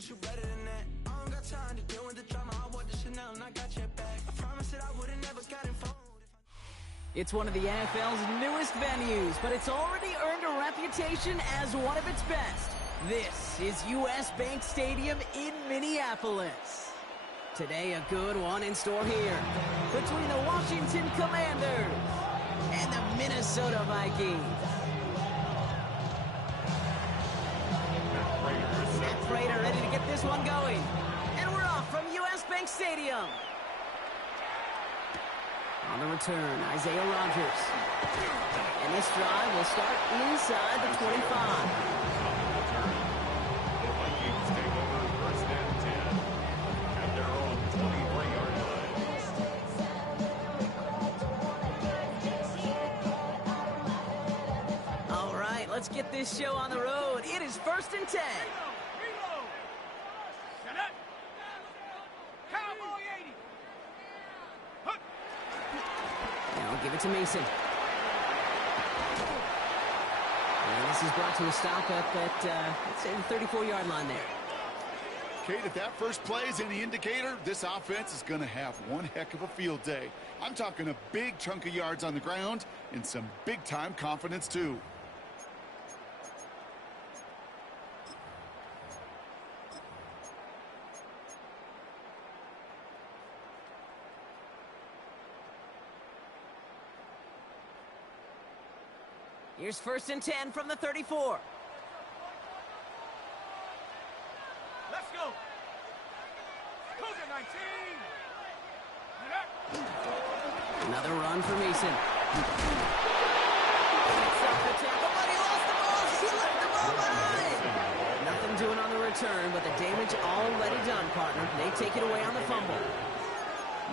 that you better than that. I don't got time to deal with the drama. I want the Chanel and I got your back. I promise that I would've never got involved. It's one of the NFL's newest venues, but it's already earned a reputation as one of its best. This is US Bank Stadium in Minneapolis. Today, a good one in store here between the Washington Commanders and the Minnesota Vikings. Matt Prater ready to get this one going. And we're off from US Bank Stadium. On the return, Isaiah Rodgers. And this drive will start inside the 25. The Vikings take over first and 10 at their own 23-yard line. All right, let's get this show on the road. It is first and 10. Give it to Mason. And this is brought to a stop up at, let's say, the 34-yard line there. Kate, if that first play is any indicator, this offense is going to have one heck of a field day. I'm talking a big chunk of yards on the ground and some big-time confidence, too. Here's first and 10 from the 34. Let's go. Cougar 19. Another run for Mason. Gets off the tackle, but he lost the ball. He left the ball behind. Nothing doing on the return, but the damage already done, partner. They take it away on the fumble.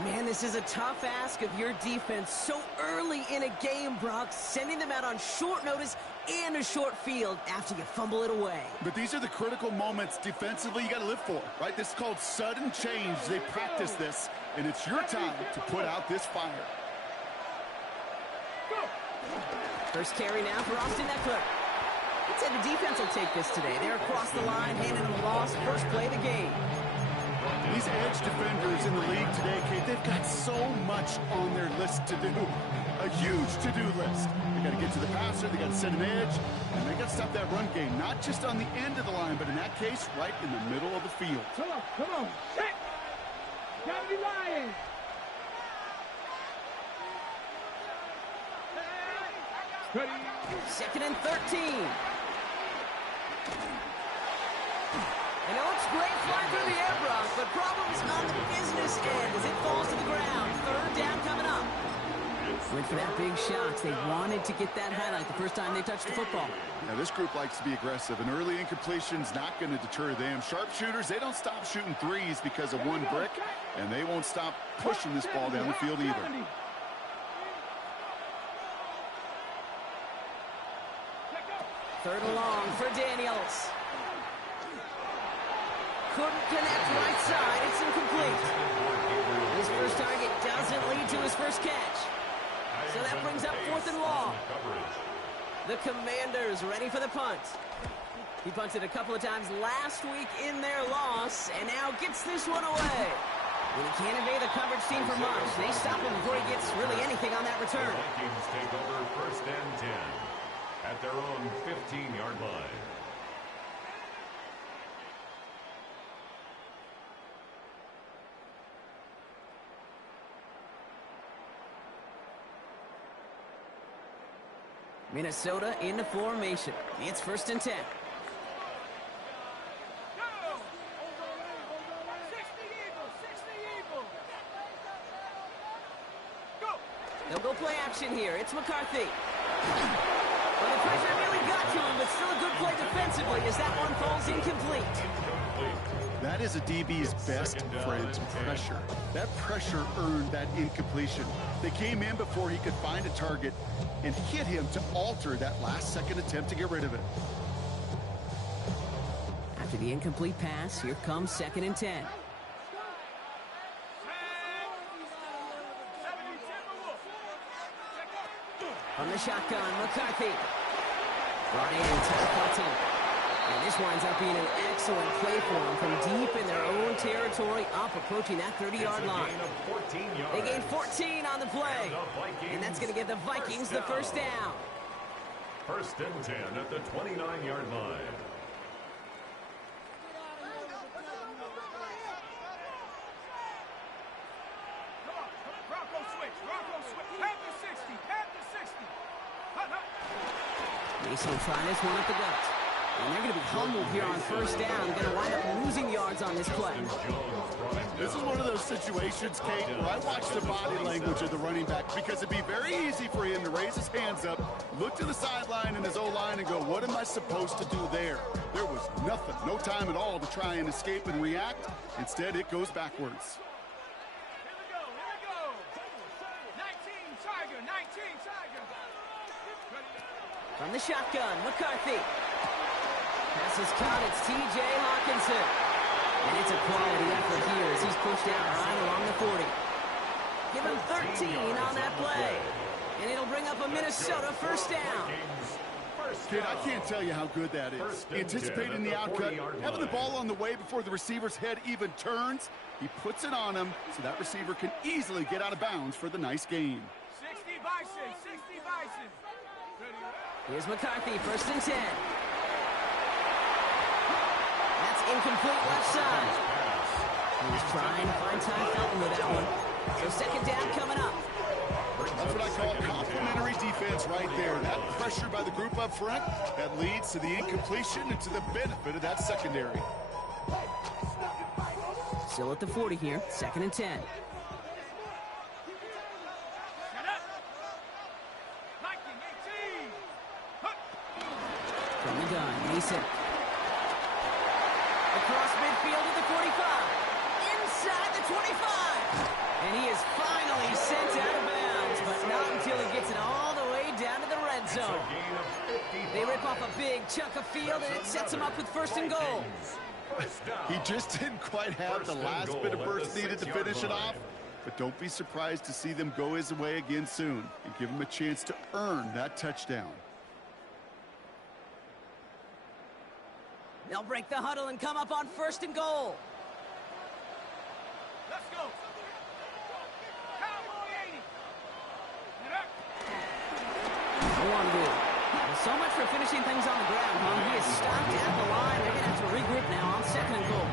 Man, this is a tough ask of your defense so early in a game, Brock, sending them out on short notice and a short field after you fumble it away. But these are the critical moments defensively you got to live for, right? This is called sudden change. They practice this, and it's your time to put out this fire. First carry now for Austin Eckler. I'd say the defense will take this today. They're across the line, handing them a loss. First play of the game. These edge defenders in the league today, Kate, they've got so much on their list to do. A huge to-do list. They got to get to the passer, they got to set an edge, and they got to stop that run game, not just on the end of the line, but in that case, right in the middle of the field. Come on. Check. Gotta be lying. Ready. Second and 13. I know it's great flying through the air, Brock, but problems on the business end as it falls to the ground. Third down coming up. Went for that big shot. They wanted to get that highlight the first time they touched the football. Now, this group likes to be aggressive. An early incompletion's not going to deter them. Sharpshooters, they don't stop shooting threes because of one brick, and they won't stop pushing this ball down the field either. Third and long for Daniels. Couldn't connect right side. It's incomplete. His first target doesn't lead to his first catch. So that brings up fourth and long. The Commanders ready for the punt. He punted a couple of times last week in their loss, and now gets this one away. When he can't evade the coverage team for much, they stop him before he gets really anything on that return. The Vikings take over first and 10 at their own 15-yard line. Minnesota into formation. It's first and 10. They'll go play action here. It's McCarthy. Well, the pressure nearly got to him, but still a good play defensively as that one falls incomplete. That is a DB's best friend, pressure. That pressure earned that incompletion. They came in before he could find a target and hit him to alter that last-second attempt to get rid of it. After the incomplete pass, here comes second and 10. From the shotgun, McCarthy. Brought in to the 14. And this winds up being an excellent play for them from deep in their own territory, up approaching that 30-yard line. They gain 14 on the play, and that's going to give the Vikings the first down. First and 10 at the 29-yard line. Bronco switch. Head to 60. Mason will try this one at the gut. And they're going to be humbled here on first down. Going to wind up losing yards on this play. This is one of those situations, Kate, where I watch the body language of the running back because it'd be very easy for him to raise his hands up, look to the sideline and his O-line and go, what am I supposed to do there? There was nothing, no time at all to try and escape and react. Instead, it goes backwards. Here we go. 19 Tiger. From the shotgun, McCarthy. Pass is caught. It's T.J. Hawkinson. And it's a quality effort here as he's pushed out right along the 40. Give him 13 on that play. And it'll bring up a Minnesota first down. Kid, I can't tell you how good that is. Anticipating the outcut, having the ball on the way before the receiver's head even turns. He puts it on him so that receiver can easily get out of bounds for the nice gain. 60 Bison. Here's McCarthy, first and 10. That's incomplete left side. He was trying to find Ty Felton with that one. So second down coming up. That's what I call complimentary defense right there. That pressure by the group up front, that leads to the incompletion and to the benefit of that secondary. Still at the 40 here, second and 10. From the gun, Mason. Across midfield at the 45. Inside the 25. And he is finally sent out of bounds, but not until he gets it all the way down to the red zone. They rip off a big chunk of field, and it sets him up with first and goal. He just didn't quite have the last bit of burst needed to finish it off, but don't be surprised to see them go his way again soon and give him a chance to earn that touchdown. They'll break the huddle and come up on first and goal. Let's go. Cowboy 80. No one good. Well, so much for finishing things on the ground, huh? He is stopped at the line. They're going to have to regroup now on second and goal.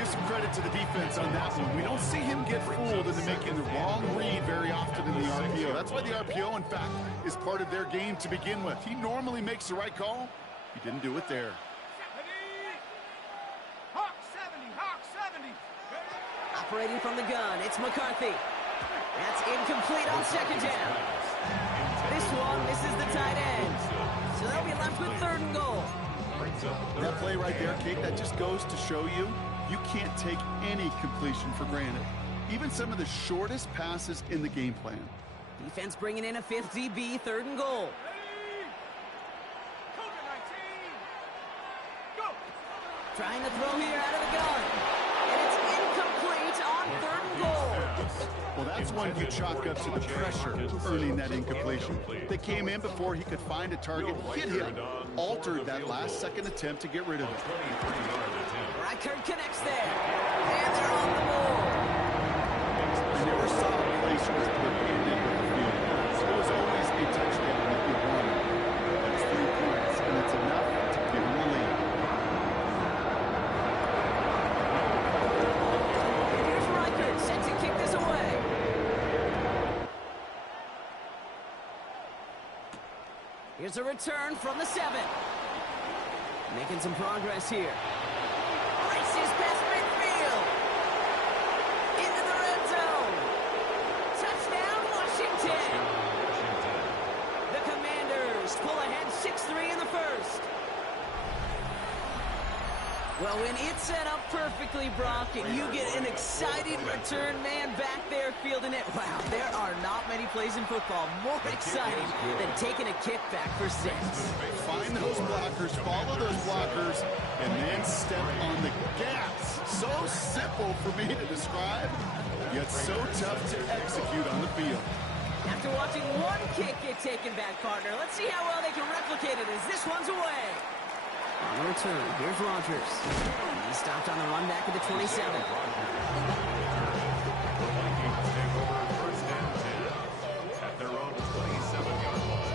Give some credit to the defense on that one. We don't see him get fooled into making the wrong read very often in the RPO. That's why the RPO, in fact, is part of their game to begin with. He normally makes the right call. He didn't do it there. Hawk 70. Operating from the gun, it's McCarthy. That's incomplete on second down. This one misses the tight end. So they'll be left with third and goal. That play right there, Kate, that just goes to show you, you can't take any completion for granted. Even some of the shortest passes in the game plan. Defense bringing in a fifth DB, third and goal. Trying to throw here out of the gun. And it's incomplete on third and goal. Well, that's one you chalk up to the pressure earning that incompletion. They came in before he could find a target, hit him, altered that last second attempt to get rid of it. Reichert connects there. And they're on the board. I never saw a place where it's put in with the field. It was always a touchdown if you won. That's 3 points, and it's enough to give him the lead. Here's Reichert set to kick this away. Here's a return from the 7. Making some progress here. Races past midfield. Into the red zone. Touchdown, Washington. The Commanders pull ahead 6-3 in the first. Well, when it's set up perfectly, Brock, and you get an exciting return man back there fielding it, wow, there are not many plays in football more exciting than taking a kickback for 6. Find those blockers, follow those blockers, and then step on the gas. So simple for me to describe, yet so tough to execute on the field. After watching one kick get taken back, partner, let's see how well they can replicate it as this one's away. On the return, here's Rodgers. He stopped on the run back at the 27. The Vikings take over first and 10 at their own 27-yard line.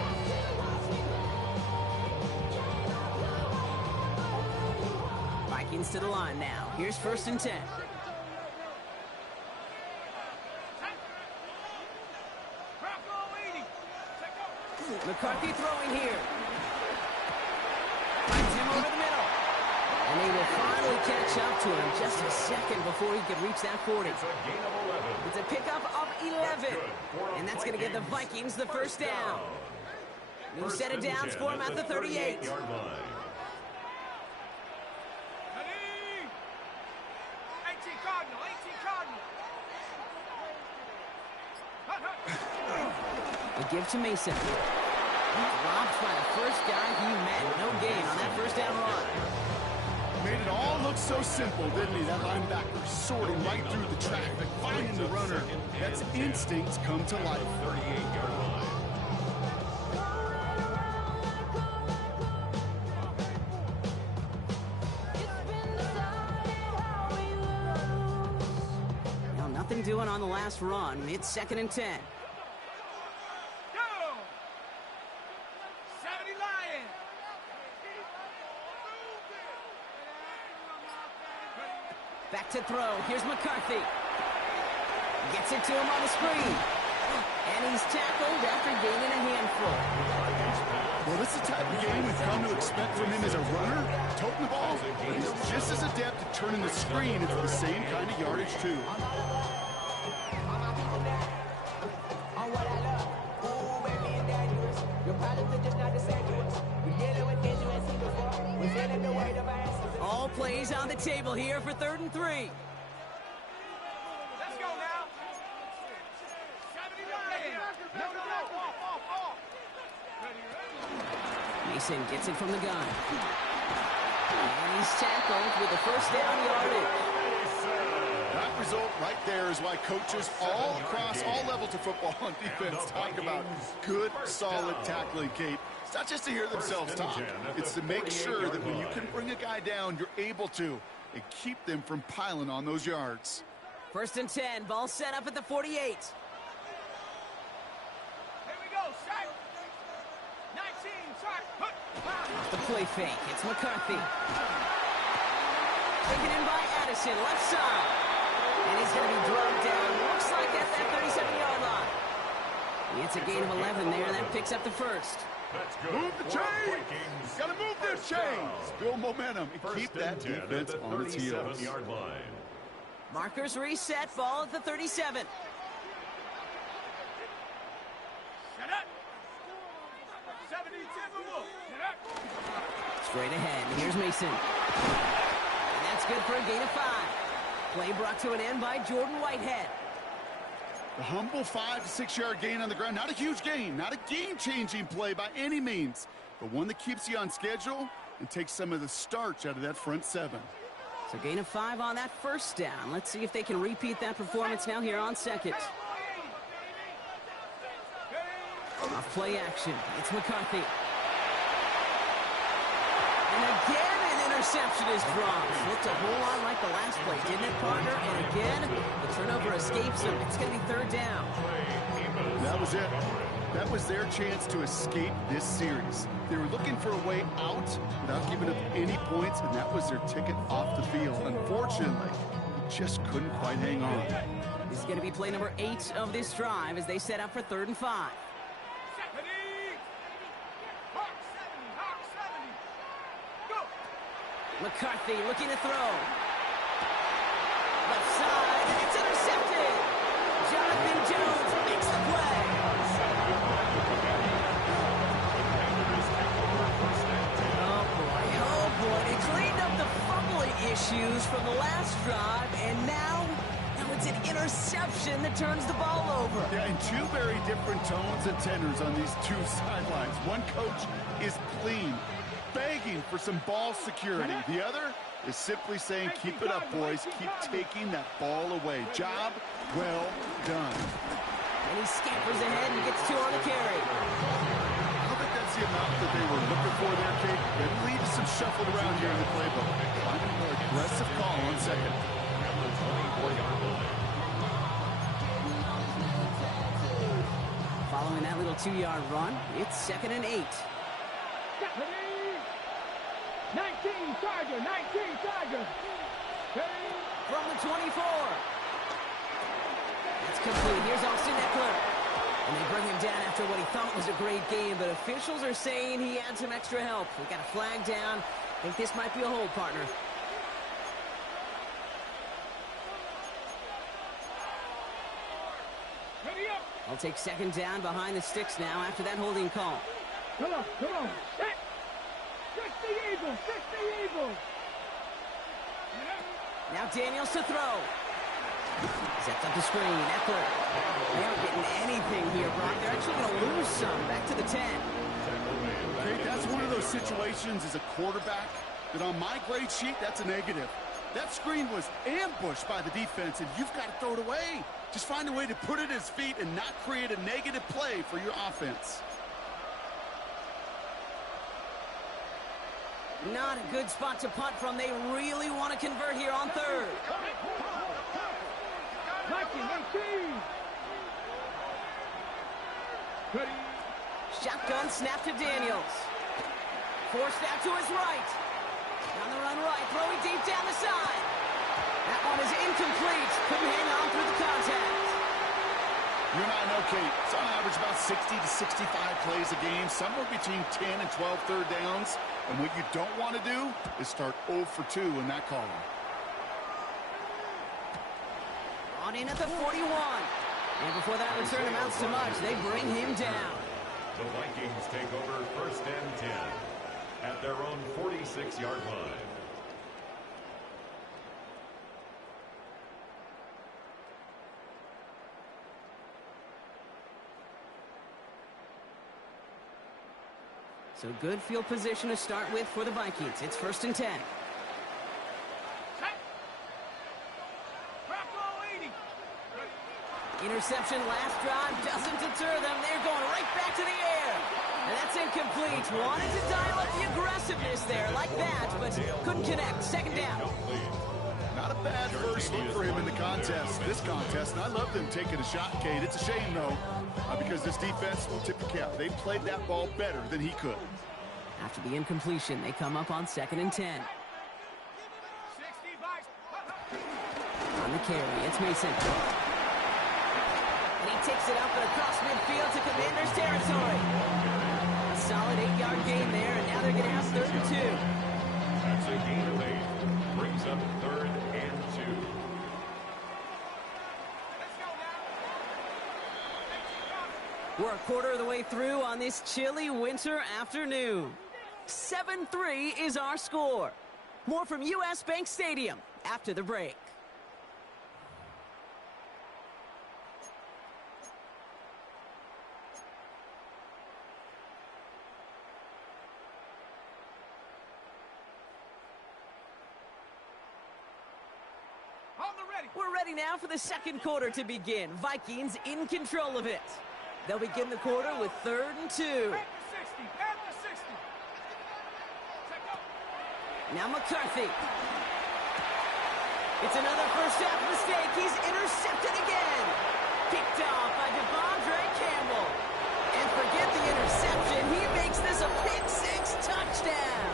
Vikings to the line now. Here's first and 10. McCarthy throwing here. Finds him over the middle. And they will finally catch up to him just a second before he can reach that 40. It's a gain of 11. It's a pickup of 11. And that's going to get the Vikings the first down. New set of downs for him at the 38. A give to Mason. Dropped by the first guy he met. No gain on that first down run. Made it all look so simple, didn't he? That linebacker sorting right through the traffic, finding the runner. That's instincts come to life. 38-yard line. Now nothing doing on the last run. It's second and 10. Back to throw. Here's McCarthy. Gets it to him on the screen. And he's tackled after gaining a handful. Well, this is the type of game we've come to expect from him as a runner, toting the ball. But he's just as adept at turning the screen into the same kind of yardage, too. All plays on the table here for 3rd and 3. Let's go now. 70 Mason gets it from the gun. And he's tackled with the first down yardage. That result right there is why coaches all across all levels of football on defense talk about good, solid tackling, Kate. It's not just to hear themselves talk. It's to make sure that when you can bring a guy down, you're able to, and keep them from piling on those yards. 1st and 10. Ball set up at the 48. Here we go, set. 19, start. Off the play fake. It's McCarthy. Taken in by Addison, left side. And he's going to be drugged down. Looks like at that 37-yard line. It's a gain of 11 there. That picks up the first. Move the chains! Gotta move them chains! Build momentum and keep that defense on its heels. Markers reset. Ball at the 37. Set up. 70, Straight ahead. Here's Mason. And that's good for a gain of 5. Play brought to an end by Jordan Whitehead. The humble 5 to 6 yard gain on the ground. Not a huge gain, not a game-changing play by any means, but one that keeps you on schedule and takes some of the starch out of that front 7. So gain of 5 on that first down. Let's see if they can repeat that performance now here on second. Off play action. It's McCarthy. And again, an interception is dropped. Looked a whole lot like the last play, didn't it, partner? And again, the turnover escapes them. It's going to be 3rd down. That was it. That was their chance to escape this series. They were looking for a way out without giving up any points, and that was their ticket off the field. Unfortunately, they just couldn't quite hang on. This is going to be play number 8 of this drive as they set up for 3rd and 5. McCarthy looking to throw. Left side, and it's intercepted. Jonathan Jones makes the play. Oh boy, they cleaned up the fumbling issues from the last drive, and now it's an interception that turns the ball over. Yeah, and 2 very different tones and tenors on these 2 sidelines. One coach is clean, begging for some ball security. The other is simply saying, keep it up, boys. Keep taking that ball away. Job well done. And he scampers ahead and gets 2 on the carry. I don't think that's the amount that that they were looking for there, Kate. It lead to some shuffling around here in the playbook. Finding a more aggressive call on second. Following that little 2-yard run, it's 2nd and 8. 19 Tiger, 19 Tiger. From the 24. That's complete. Here's Austin Eckler. And they bring him down after what he thought was a great game, but officials are saying he had some extra help. We got a flag down. I think this might be a hold, partner. I'll take 2nd down behind the sticks now after that holding call. Come on, come on. Fix the Eagles, fix the Eagles. Now Daniels to throw. Sets up the screen. Eckler. They aren't getting anything here, Brock. They're actually going to lose some. Back to the 10. Okay, that's one of those situations as a quarterback that on my grade sheet, that's a negative. That screen was ambushed by the defense, and you've got to throw it away. Just find a way to put it at his feet and not create a negative play for your offense. Not a good spot to punt from. They really want to convert here on 3rd. Shotgun snap to Daniels. Forced out to his right. On the run right, throwing deep down the side. That one is incomplete. Couldn't hang on through the contact. You and I know, Kate, it's on average about 60 to 65 plays a game, somewhere between 10 and 12 third downs. And what you don't want to do is start 0 for 2 in that column. On in at the 41. And before that return amounts to much, they bring him down. The Vikings take over 1st and 10 at their own 46-yard line. So good field position to start with for the Vikings. It's 1st and 10. Interception last drive doesn't deter them. They're going right back to the air. And that's incomplete. Wanted to dial up the aggressiveness there like that, but couldn't connect. 2nd down. Not a bad first look for him in the this contest, and I love them taking a shot, Kate. It's a shame, though, because this defense will tip the cap. They played that ball better than he could. After the incompletion, they come up on 2nd and 10. On the carry, it's Mason. And he takes it up and across midfield to Commanders territory. A solid 8-yard gain there, and now they're going to have 3rd and 2. That's a gain of 8. Brings up 3rd and 2. We're a quarter of the way through on this chilly winter afternoon. 7-3 is our score. More from U.S. Bank Stadium after the break. We're ready now for the 2nd quarter to begin. Vikings in control of it. They'll begin the quarter with 3rd and 2. Now McCarthy. It's another first half mistake. He's intercepted again. Picked off by Devondre Campbell. And forget the interception. He makes this a pick-6 touchdown.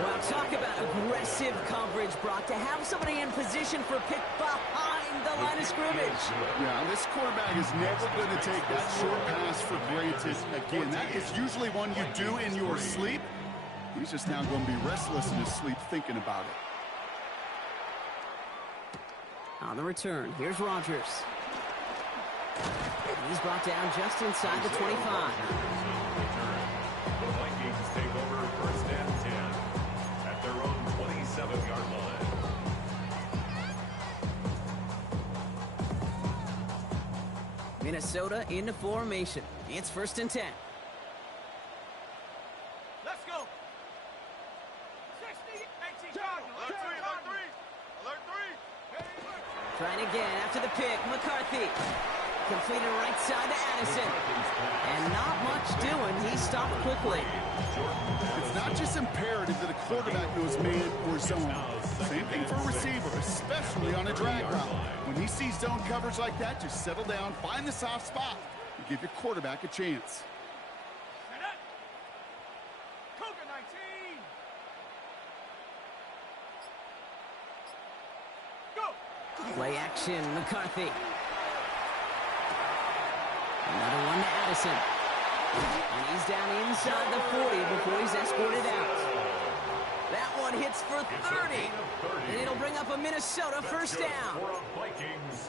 Well, talk about aggressive coverage, Brock. To have somebody in position for a pick behind the line of scrimmage. Yeah, this quarterback is never going to take that short pass for granted again. That is usually one you do in your sleep. He's just now going to be restless in his sleep thinking about it. On the return, here's Rodgers. He's brought down just inside the 25. The Vikings take over 1st and 10 at their own 27-yard line. Minnesota into formation. It's 1st and 10. Let's go. 60, 18, alert 3. Trying again after the pick. McCarthy. Completed right side to Addison. And not stopped quickly. It's not just imperative that a quarterback knows man or zone. Same thing for a receiver, especially on a drag route. When he sees zone coverage like that, just settle down, find the soft spot, and give your quarterback a chance. Play action, McCarthy. Another one to Addison. And he's down inside the 40 before he's escorted out. That one hits for 30. And it'll bring up a Minnesota first down.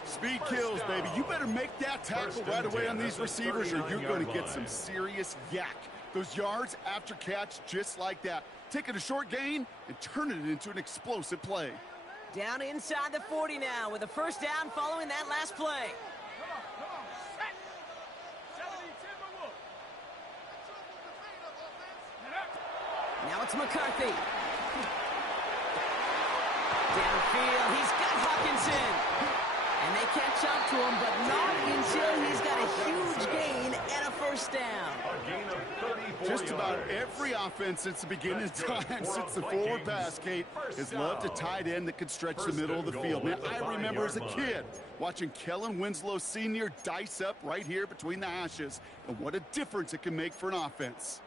Speed kills, baby. You better make that tackle right away on these receivers or you're going to get some serious yak. Those yards after catch just like that. Taking a short gain and turning it into an explosive play. Down inside the 40 now with a first down following that last play. Now it's McCarthy. Downfield, he's got Hawkinson. And they catch up to him, but not until he's got a huge gain and a first down. Just about every offense since the beginning of time, since the forward pass, Kate, has loved a tight end that could stretch the middle of the field. Man, I remember as a kid watching Kellen Winslow Sr. dice up right here between the hashes, and what a difference it can make for an offense.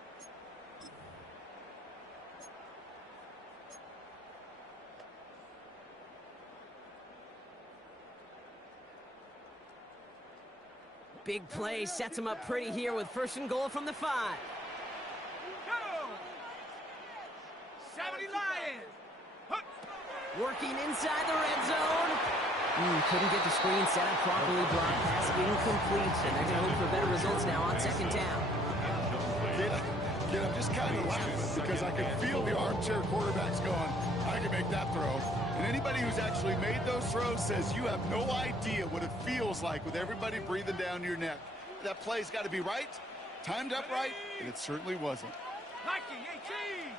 Big play sets him up pretty here with first and goal from the 5. Go! 70 Lions! Working inside the red zone. Couldn't get the screen set up properly. Broad pass incomplete. And they're going to hope for better results now on second down. Kid, I'm just kind of laughing because I can feel the armchair quarterbacks going, I can make that throw. And anybody who's actually made those throws says you have no idea what it feels like with everybody breathing down your neck. That play's got to be right, timed up right, and it certainly wasn't. Nike 18!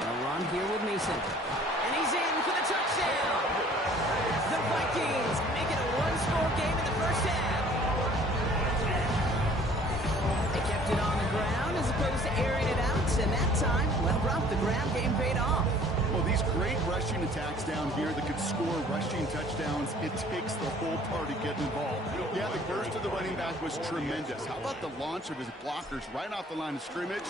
A run here with Mason. And he's in for the touchdown. The Vikings make it a one-score game in the first half. They kept it on the ground as opposed to airing it out. And that time, well, Rob, the ground game paid off. Well, these great rushing attacks down here that could score rushing touchdowns, it takes the whole party getting involved. Yeah, the burst of the running back was tremendous. How about the launch of his blockers right off the line of scrimmage?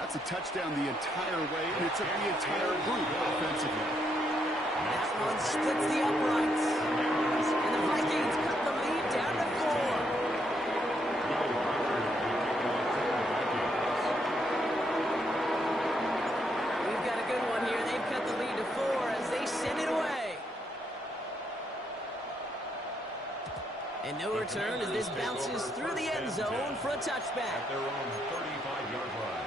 That's a touchdown the entire way, and it took the entire group offensively. That one splits the uprights. And the Vikings cut the lead down to 4. We've got a good one here. They've cut the lead to 4 as they send it away. And no return as this bounces through the end zone for a touchback. At their own 35-yard line.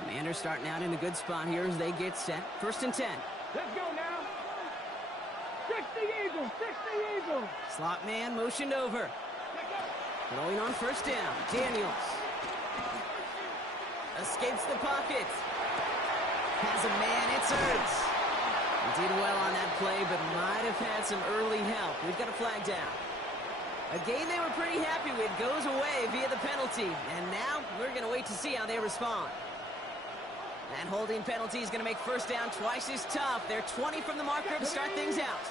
Commanders starting out in a good spot here as they get set. First and 10. Let's go now! 60 Eagles! 60 Eagles! Slot man motioned over. Throwing on first down. Daniels. Escapes the pocket. Has a man. It's Rzsl. He did well on that play, but might have had some early help. We've got a flag down. A game they were pretty happy with goes away via the penalty. And now we're going to wait to see how they respond. That holding penalty is going to make first down twice as tough. They're 20 from the marker to start things out.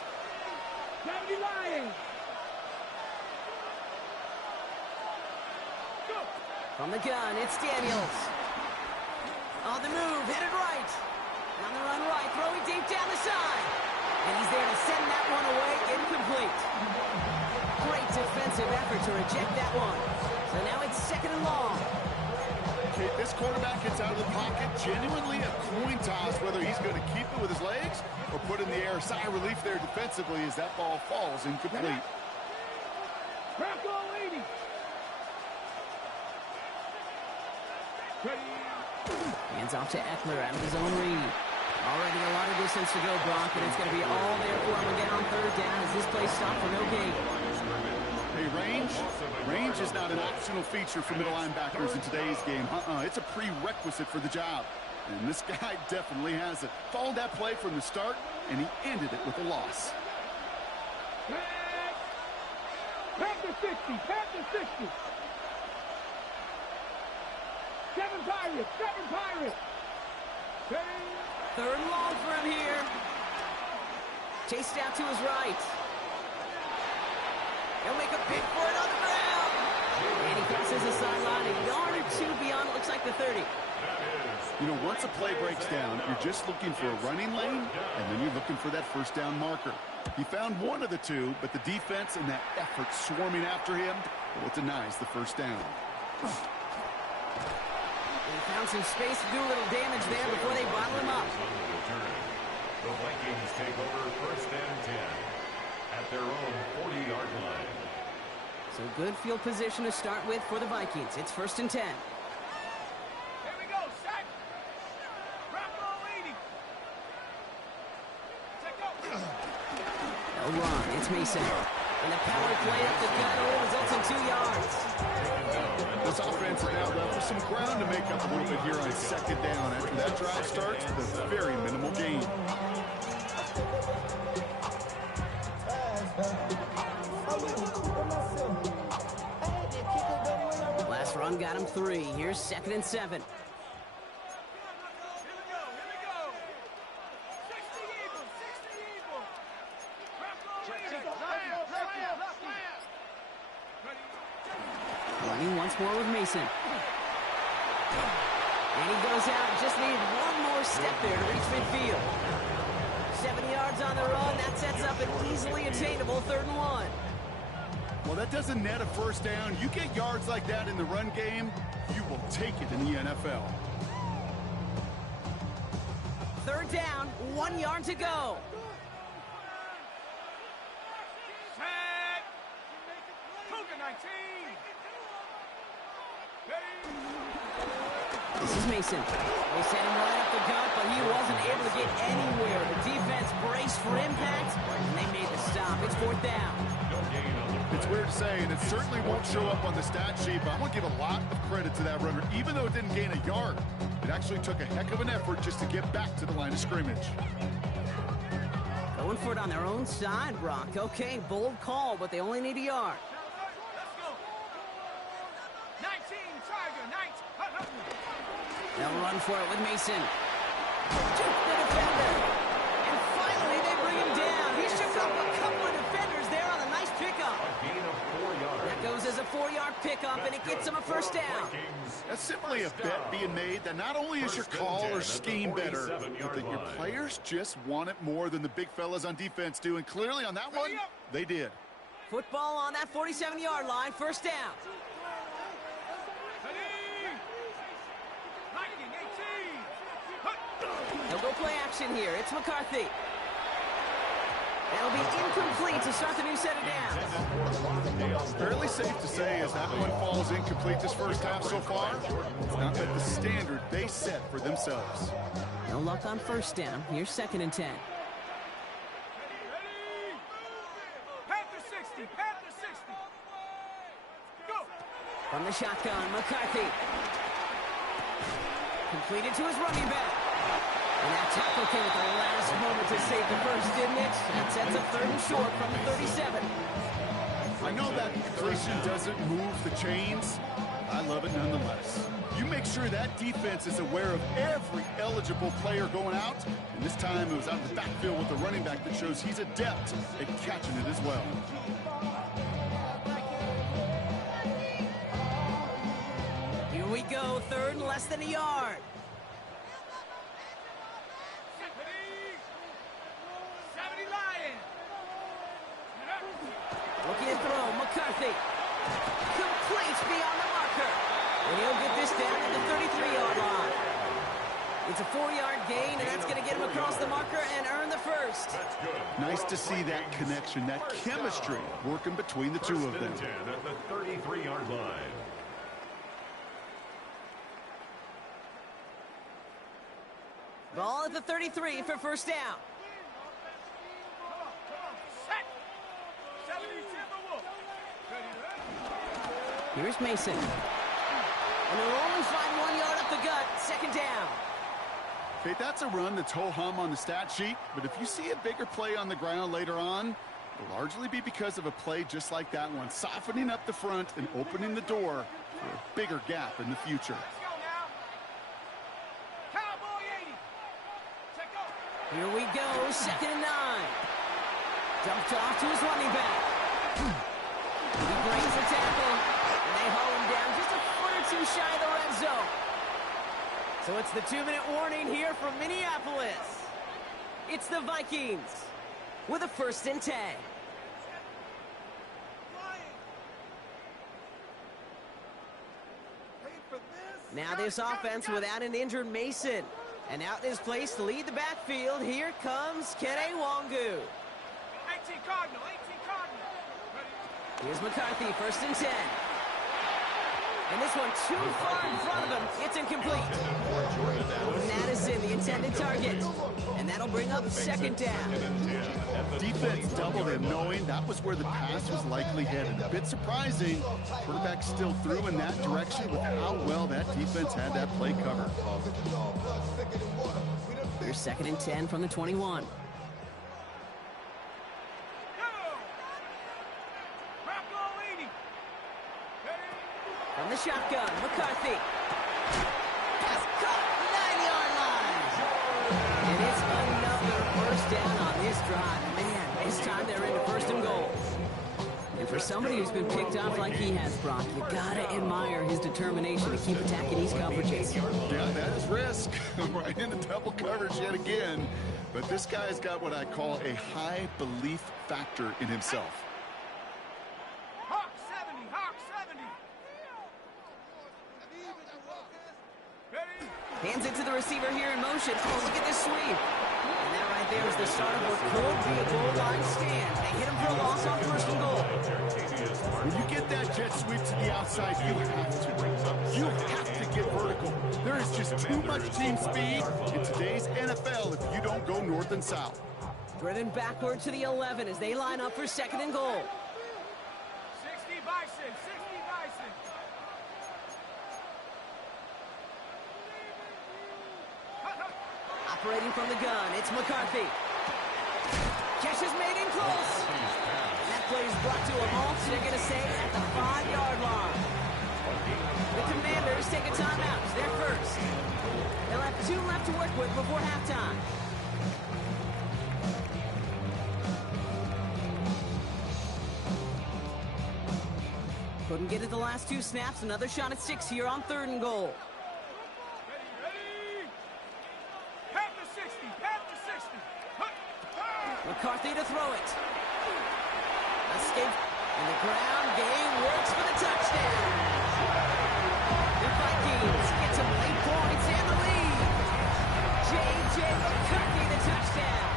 70 Lions! Go! From the gun, it's Daniels. On the move, headed right. On the run right, throwing deep down the side. And he's there to send that one away, incomplete. Great defensive effort to reject that one. So now it's second and long. Okay, this quarterback gets out of the pocket, genuinely a coin toss whether he's going to keep it with his legs or put in the air. Sigh of relief there defensively as that ball falls incomplete. Crack all 80! Hands off to Eckler out of his own read. Already a lot of distance to go, Brock, and it's going to be all there for him again on third down as this play stopped for no gain. Hey, range Range is not an optional feature for middle linebackers in today's game. It's a prerequisite for the job. And this guy definitely has it. Followed that play from the start, and he ended it with a loss. Panther 60, Panther 60. 7 Pirates, 7 Pirates. 3rd and long for him here. Chased out to his right. He'll make a pick for it on the ground. And he crosses the sideline a yard or 2 beyond, it looks like the 30. You know, once a play breaks down, you're just looking for a running lane, and then you're looking for that first down marker. He found one of the two, but the defense and that effort swarming after him, well, it denies the first down. He found some space to do a little damage there before they bottle him up. The Vikings take over 1st and 10 at their own 40-yard line. So good field position to start with for the Vikings. It's 1st and 10. Here we go, set. Bravo 80. Check out. No run. It's Mason. And the power play up the gut only results in 2 yards. This offense is now left with some ground to make up a little bit here on 2nd down. After that drive starts with a very minimal gain. Last run got him 3. Here's 2nd and 7. Here we go, here we go. 60 Eagles, 60 Eagles. Running once more with Mason. And he goes out. Just needed one more step there to reach midfield. 70 yards on the run. That sets up an easily attainable 3rd and 1. Well, that doesn't net a first down. You get yards like that in the run game, you will take it in the NFL. 3rd down, 1 yard to go. Set. Cougar 19. This is Mason. They sent him right up the gut, but he wasn't able to get anywhere. The defense braced for impact, and they made the stop. It's 4th down. It's weird to say, and it certainly won't show up on the stat sheet, but I'm going to give a lot of credit to that runner. Even though it didn't gain a yard, it actually took a heck of an effort just to get back to the line of scrimmage. Going for it on their own side, Brock. Okay, bold call, but they only need a yard. Let's go. 19, Tiger, 19. They'll run for it with Mason. Juke the defender. And finally, they bring him down. He shook up a couple of defenders there on a nice pickup. A gain of 4 yards. That goes as a 4-yard pickup, and it gets him a first down. That's simply a bet being made that not only is your call or scheme better, but that your players just want it more than the big fellas on defense do. And clearly on that one, they did. Football on that 47-yard line, first down. They'll go play action here. It's McCarthy. That'll be incomplete to start the new set of downs. Fairly safe to say as that one falls incomplete this first half so far, it's not met the standard they set for themselves. No luck on first down. Here's 2nd and 10. Panther 60, Panther 60. Go. From the shotgun, McCarthy. Completed to his running back. And that tackle came at the last moment to save the first, didn't it? That sets up 3rd and short from the 37. I know that completion doesn't move the chains. I love it nonetheless. You make sure that defense is aware of every eligible player going out. And this time it was out of the backfield with the running back that shows he's adept at catching it as well. Here we go, 3rd and less than a yard. Looking to throw, McCarthy. Complete beyond the marker. And he'll get this down to the 33-yard line. It's a 4-yard gain, and that's going to get him across the marker and earn the first. That's good. Nice to see that connection, that chemistry working between the two of them. 10 at the 33-yard line. Ball at the 33 for first down. Set. 70 Timberwolves. Here's Mason. And they'll only find 1 yard up the gut. Second down. Okay, that's a run that's ho-hum on the stat sheet, but if you see a bigger play on the ground later on, it'll largely be because of a play just like that one, softening up the front and opening the door for a bigger gap in the future. Let's go now. Cowboy 80. Check off. Here we go, 2nd and 9. Dumped off to his running back. He breaks the tackle, and they haul him down just a foot or two shy of the red zone. So it's the 2-minute warning here from Minneapolis. It's the Vikings with a 1st and 10. Now this offense without an injured Mason. And out in his place to lead the backfield, here comes Kene Wangu. 18 Cardinal, 18 Cardinal. Here's McCarthy, 1st and 10. And this one too far in front of him. It's incomplete. Madison, the intended target. And that'll bring up 2nd down. Defense doubled him, knowing that was where the pass was likely headed. A bit surprising. Quarterback still threw in that direction with how well that defense had that play covered. Here's 2nd and 10 from the 21. From the shotgun, McCarthy. Pass caught, 9-yard line. And it's another 1st down on this drive. Man, this time they're into 1st and goal. And for somebody who's been picked off like he has, Brock, you gotta admire his determination to keep attacking these coverages. Yeah, that is risk. Right into double coverage yet again. But this guy's got what I call a high belief factor in himself. Hawk 70, Hawk 70. Hands it to the receiver here in motion. Oh, look at this sweep. And that right there is the start of what could be a goal line stand. They hit him for a loss on 1st and goal. When you get that jet sweep to the outside, you have to. You have to get vertical. There is just too much team speed in today's NFL if you don't go north and south. Driven backward to the 11 as they line up for 2nd and goal. 60 Bison, 60 Bison. Operating from the gun, it's McCarthy. Catch is made in close. And that play is brought to a halt. They're going to say at the 5-yard line. The Commanders take a timeout. They're first. They'll have 2 left to work with before halftime. Couldn't get it the last 2 snaps. Another shot at 6 here on 3rd and goal. Ready? Pat the 60, pat the 60. McCarthy to throw it. Escape. And the ground game works for the touchdown. The Vikings get some late points and the lead. J.J. McCarthy, the touchdown.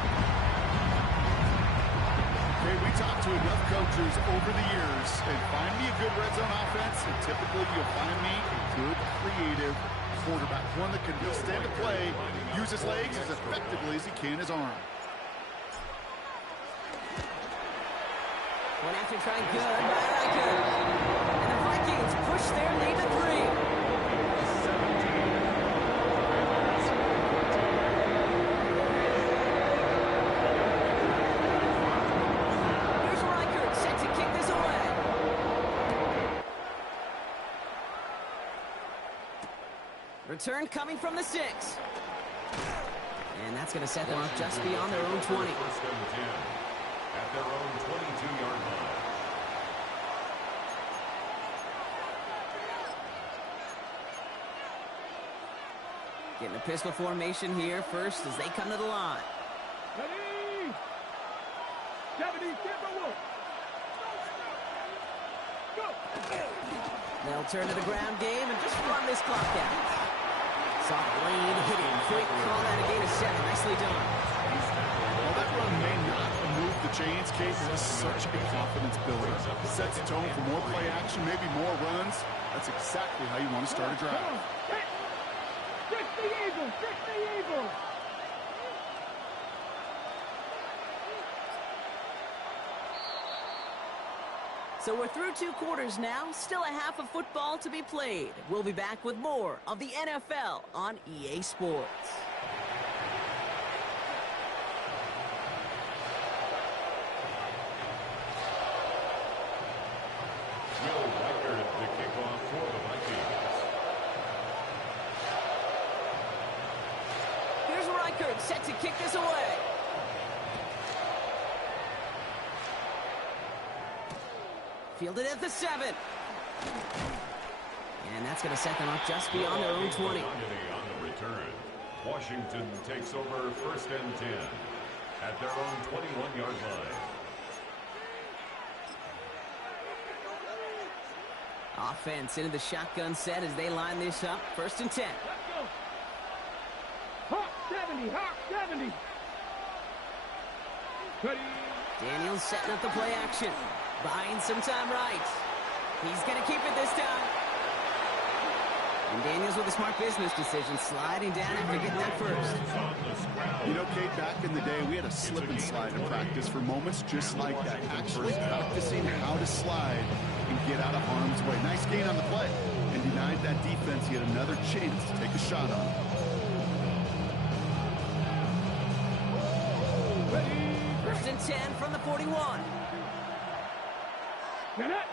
Okay, we talked to enough coaches over the years, and find me a good red zone offense, and typically you'll find me a good, creative quarterback. One that can extend a play, use his legs as effectively as he can his arm. One after trying good by Riker. And the Vikings push their lead to 3. Here's Riker set to kick this away. Return coming from the 6. And that's going to set them up just beyond their own 20. 1st and 10 at their own 22-yard line. Getting a pistol formation here first as they come to the line. Ready? 70, get the wolf. Go. They'll turn to the ground game and just run this clock out. Soft lane hitting. Quick call out a gain of 7. Nicely done. While that run may not have moved the chains, Case is such a confidence builder. Sets a tone for more play action, maybe more runs. That's exactly how you want to start a drive. 60 Eagles, 60 Eagles. So we're through 2 quarters now, still a half of football to be played. We'll be back with more of the NFL on EA Sports. Set to kick this away. Fielded at the 7. And that's going to set them up just beyond their own 20. On the return, Washington takes over 1st and 10 at their own 21-yard line. Offense into the shotgun set as they line this up. 1st and 10. Hawk 70, Hawk 70. Daniels setting up the play action. Buying some time right. He's going to keep it this time. And Daniels with a smart business decision, sliding down after getting that first. You know, Kate, back in the day, we had a slip and slide in practice for moments just like that. Actually practicing how to slide and get out of harm's way. Nice gain on the play. And denied that defense yet another chance to take a shot on him. 1st and 10 from the 41. Get it.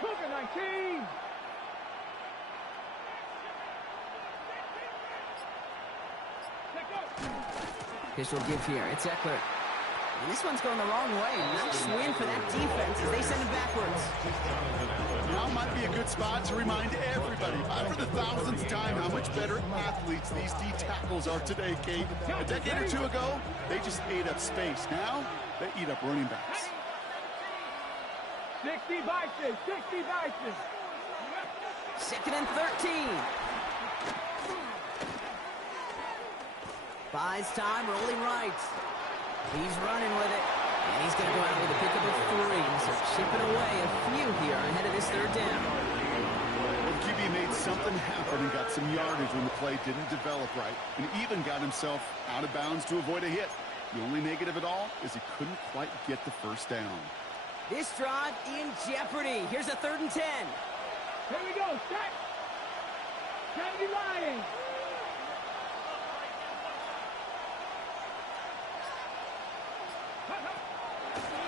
Cougar 19. Official give here. It's Eckler. And this one's going the wrong way. Nice win for that defense as they send it backwards. Now might be a good spot to remind everybody, for the 1000th time, how much better athletes these D tackles are today, Kate. A decade or 2 ago, they just ate up space. Now, they eat up running backs. 60 Bison, 60 Bison. 2nd and 13. Buys time, rolling right. He's running with it. And he's going to go out with a pickup of 3. So chipping away a few here ahead of this 3rd down. Well, the QB made something happen and got some yardage when the play didn't develop right. And even got himself out of bounds to avoid a hit. The only negative at all is he couldn't quite get the 1st down. This drive in jeopardy. Here's a 3rd and 10. Here we go, set. Kennedy Lions.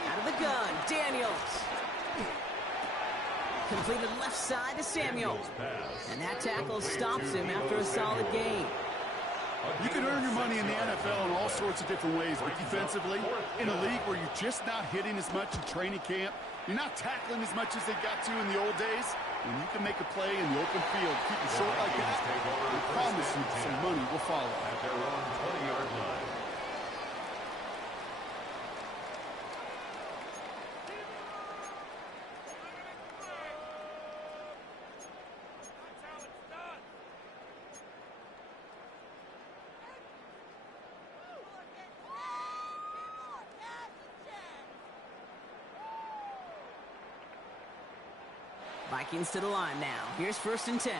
Out of the gun, Daniels. Completed left side to Samuel. And that tackle stops him after a solid gain. You can earn your money in the NFL in all sorts of different ways, but defensively, in a league where you're just not hitting as much in training camp, you're not tackling as much as they got to in the old days, when you can make a play in the open field, keep it short like that, I promise you some money will follow. At their own 20-yard line. Vikings to the line now. Here's 1st and 10.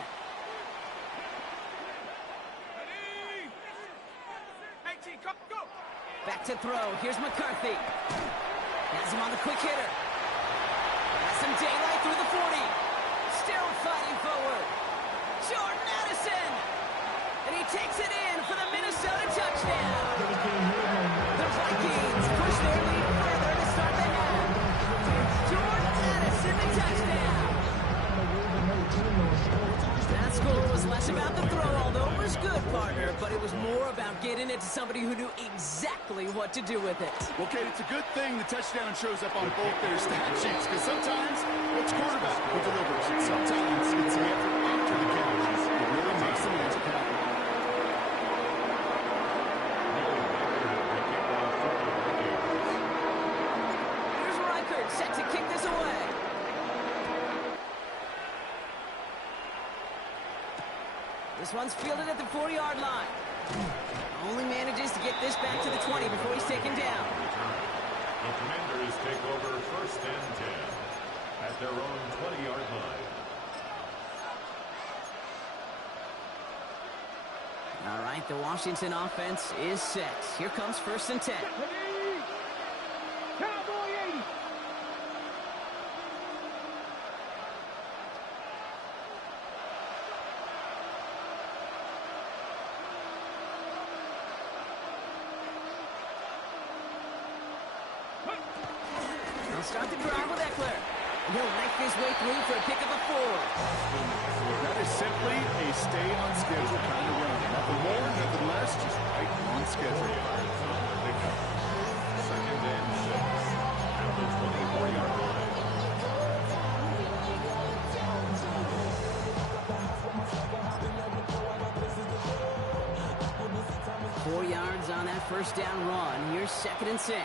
Back to throw. Here's McCarthy. Has him on the quick hitter. Has some daylight through the 40. Still fighting forward. Jordan Addison. And he takes it in for the Minnesota touchdown. The Vikings push their lead further to start the half. Jordan Addison, the touchdown. That score was less about the throw, although it was good, partner, but it was more about getting it to somebody who knew exactly what to do with it. Well, Kate, it's a good thing the touchdown shows up on both their stat sheets, because sometimes it's quarterback who delivers, and sometimes it's the effort after the catch. It really makes the magic happen. Here's Reichert, set to kick this away. This one's fielded at the 4-yard line. Only manages to get this back to the 20 before he's taken down. The Commanders take over 1st and 10 at their own 20-yard line. All right, the Washington offense is set. Here comes 1st and 10. Cowboy 80. start the drive with Rzsl. And he'll knife his way through for a pick of a 4. That is simply a stay on schedule kind of run. Nothing more, nothing less, just right on schedule. Second and 6 at the 24-yard line. 4 yards on that first down run. Here's 2nd and 6. Here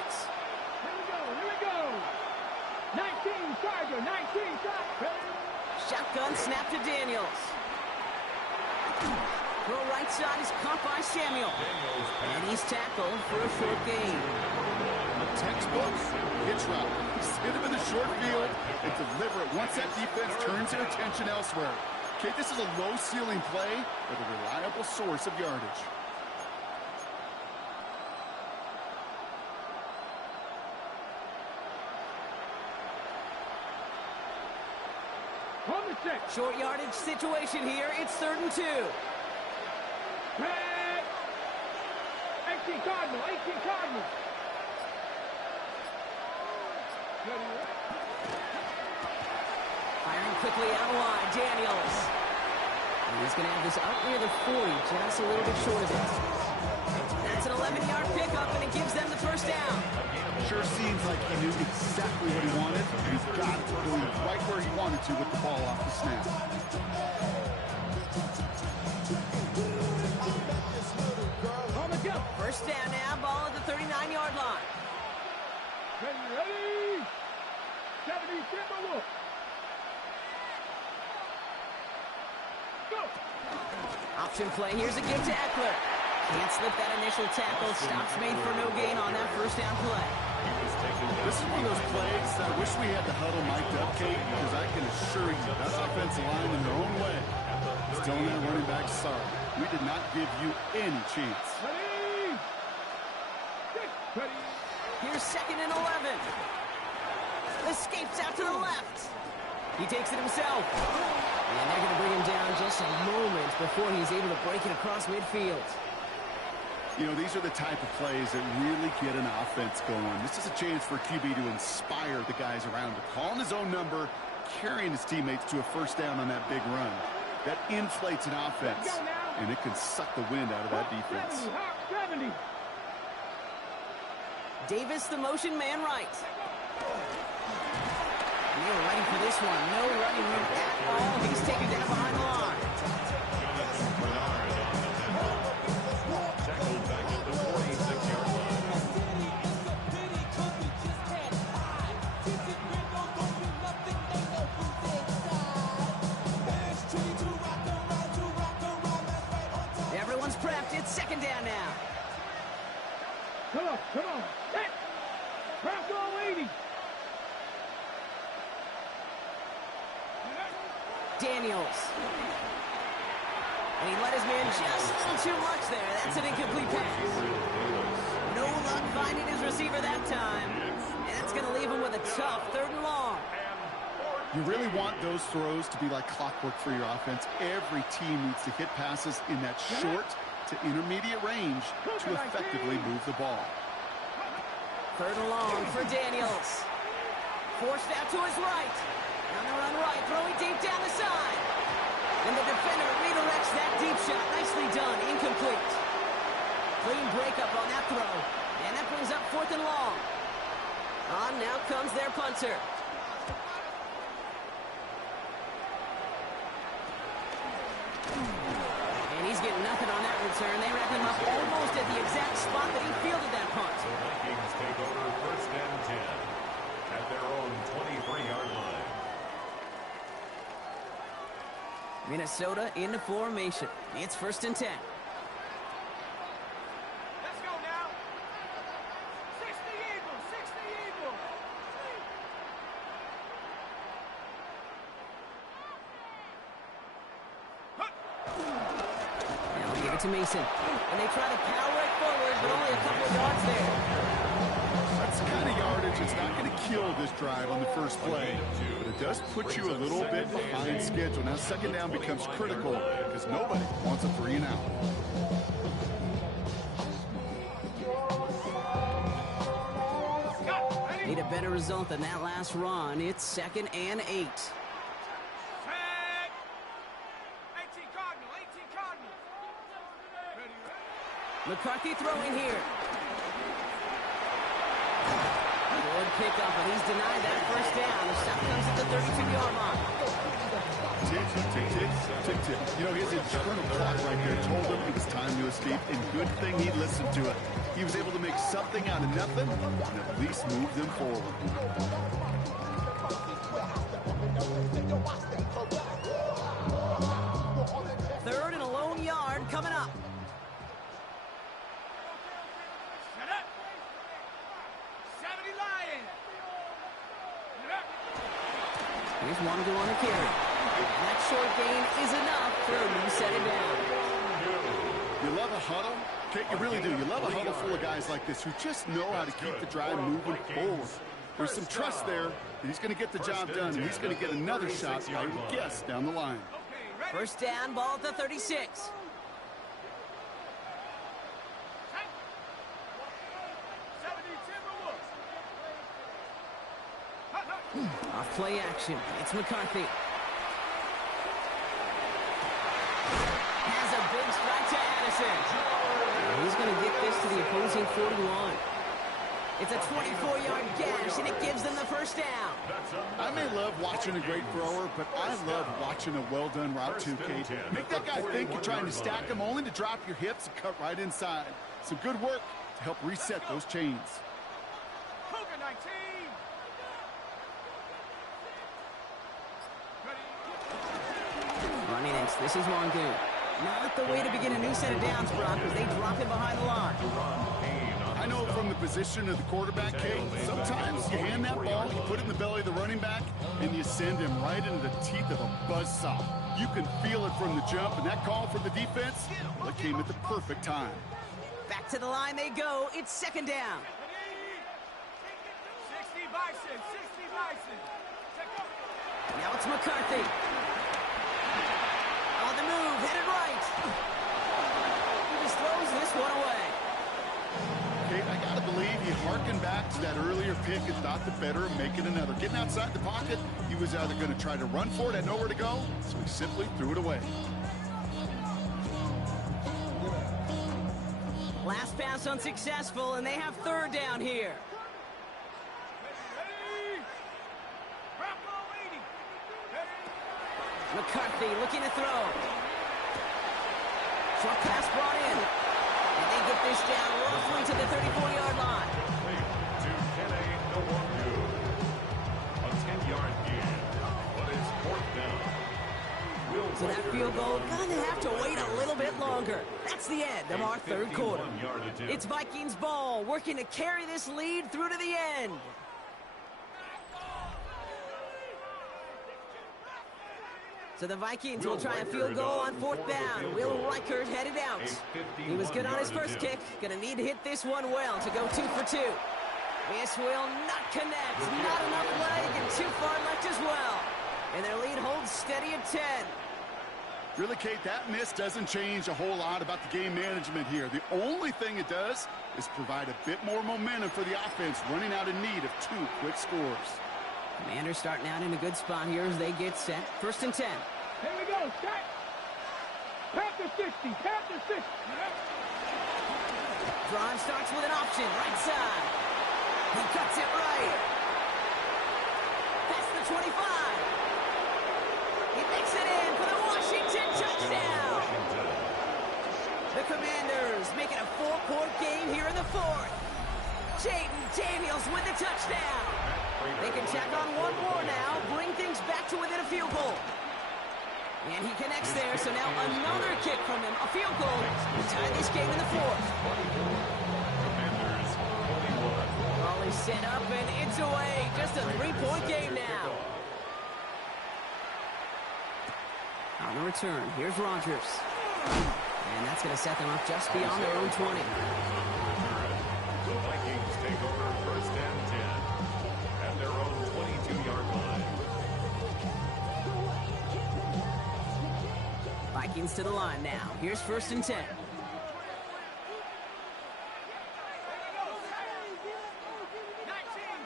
we go. 19, Tiger, 19, Tiger. Shotgun snap to Daniels. Throw right side is caught by Samuel. And he's tackled for a short gain. A textbook hitch route. Hit him in the short field and deliver it once that defense turns their attention elsewhere. Okay, this is a low-ceiling play, but a reliable source of yardage. Short yardage situation here. It's 3rd and 2. Red. 18 Cardinal, 18 Cardinal. Firing quickly out wide, Daniels. And he's going to have this out near the 40, just a little bit short of it. That's an 11-yard pickup, and it gives them the first down. Sure seems like he knew exactly what he wanted, and he's got it going right where he wanted to with the ball off the snap. First down now, ball at the 39-yard line. Ready. 70, Timberwolf. Go. Option play, here's a give to Rzsl. Can't slip that initial tackle. Stops made for no gain on that first down play. This is one of those plays that I wish we had the huddle mic'd up, Kate, because I can assure you that offensive line in their own way is telling that running back, sorry, we did not give you any chance. Ready. Ready. Here's 2nd and 11. Escapes out to the left. He takes it himself. And they're going to bring him down just a moment before he's able to break it across midfield. You know, these are the type of plays that really get an offense going. This is a chance for QB to inspire the guys around him. Calling his own number, carrying his teammates to a first down on that big run. That inflates an offense, and it can suck the wind out of that defense. 70. Davis, the motion man right. Neil ready for this one. No running room at all. He's taken down behind the line. Tackled back at the 46-yard line. Everyone's prepped. It's 2nd down now. Come on. Hit. Bronco 80. Daniels. And he let his man just a little too much there. That's an incomplete pass. No luck finding his receiver that time. And that's going to leave him with a tough 3rd and long. You really want those throws to be like clockwork for your offense. Every team needs to hit passes in that short to intermediate range to effectively move the ball. 3rd and long for Daniels. Forced out to his right. On the run right, throwing deep down the side. And the defender redirects that deep shot. Nicely done, incomplete. Clean breakup on that throw. And that brings up 4th and long. On now comes their punter. And he's getting nothing on that return. They wrap him up almost at the exact spot that he fielded that punt. The Vikings take over 1st and 10 at their own 23-yard line. Minnesota into formation. It's 1st and 10. Let's go now. 60 Eagles, 60 Eagles. Now we give it to Mason. And they try to power it forward, but only a couple of yards there. That's the kind of yardage that's not going to kill this drive on the first play, but it does put you a little bit behind schedule. Now 2nd down becomes critical because nobody wants a 3 and out. Need a better result than that last run. It's 2nd and 8. Set. 18 Cardinal, 18 Cardinal. Ready, ready. McCarthy throwing here. Good pickup, and he's denied that first down. The stop comes at the 32-yard line. Tick, tick, tick, tick, tick. You know, his internal clock right there told him it was time to escape, and good thing he listened to it. He was able to make something out of nothing and at least move them forward. Third and a lone yard coming up. Set up. 70 Lions. Set up. Here's Wandu on the carry. And that short gain is enough for a reset it down. You love a huddle? Kate, you really do. You love a huddle full of guys like this who just know how to keep the drive moving forward. There's some trust there that he's going to get the job done, and he's going to get another shot, I would guess, down the line. Okay, ready. First down, ball at the 36. Set. 70 Timberwolves. Hut, hut. Off play action. It's McCarthy. Has a big strike to Addison. He's going to get this to the opposing 41. It's a 24-yard gash, and it gives them the first down. I may love watching a great thrower, but I love watching a well-done route too, Kate. Make that guy think you're trying to stack him only to drop your hips and cut right inside. Some good work to help reset those chains. Cougar 19. Ready. Running next, this is Wandu. Not the way to begin a new set of downs, Brock, as they drop it behind the line. I know from the position of the quarterback, Kate, sometimes you hand that ball, you put it in the belly of the running back, and you send him right into the teeth of a buzzsaw. You can feel it from the jump, and that call for the defense, well, it came at the perfect time. Back to the line they go. It's 2nd down. 60 Bison, 60 Bison. Check up. Now it's McCarthy. On the move, headed right. He just throws this one away. Kate, I gotta believe he harkened back to that earlier pick and thought the better of making another. Getting outside the pocket, he was either going to try to run for it, had nowhere to go, so he simply threw it away. Last pass unsuccessful, and they have 3rd down here. Ready. Bravo 80. Ready. McCarthy looking to throw. Short pass brought in. And they get this down roughly to the 34-yard line. To Kenny Nwangwu. A 10-yard gain, but it's 4th down. So that field goal gonna have to wait a little bit longer. That's the end of our 3rd quarter. It's Vikings ball, working to carry this lead through to the end. So the Vikings will try a field goal on 4th down. Will Reichert headed out. He was good on his first kick. Gonna need to hit this one well to go 2 for 2. This will not connect. Not enough leg and too far left as well. And their lead holds steady at 10. Really, Kate, that miss doesn't change a whole lot about the game management here. The only thing it does is provide a bit more momentum for the offense, running out in need of 2 quick scores. Commanders starting out in a good spot here as they get set. 1st and 10. Here we go. Set. Panther 60. Panther 60. Drive starts with an option. Right side. He cuts it right. Past the 25. He makes it in for the Washington touchdown. The Commanders make it a 4-point game here in the 4th. Jaden Daniels with the touchdown. They can tack on one more now, bring things back to within a field goal. And he connects there, so now another kick from him, a field goal, to tie this game in the 4th. Ball is set up, and it's away. Just a 3-point game now. On the return, here's Rodgers. And that's going to set them up just beyond their own 20. The Vikings take over 1st and 10 at their own 22-yard line. Vikings to the line now. Here's 1st and 10. 19,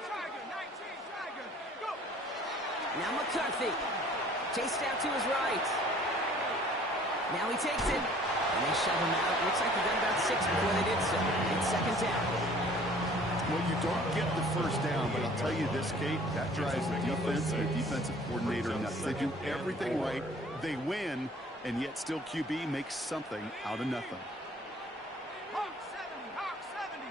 Tiger, 19. McCarthy. Chased out to his right. Now he takes it. And they shove him out. Looks like they got about 6 before they did so. It's second down. Well, you don't get the first down, but I'll tell you this, Kate, that drives the defense and the defensive coordinator nuts. They do everything right. They win, and yet still QB makes something out of nothing. Hawk 70, Hawk 70.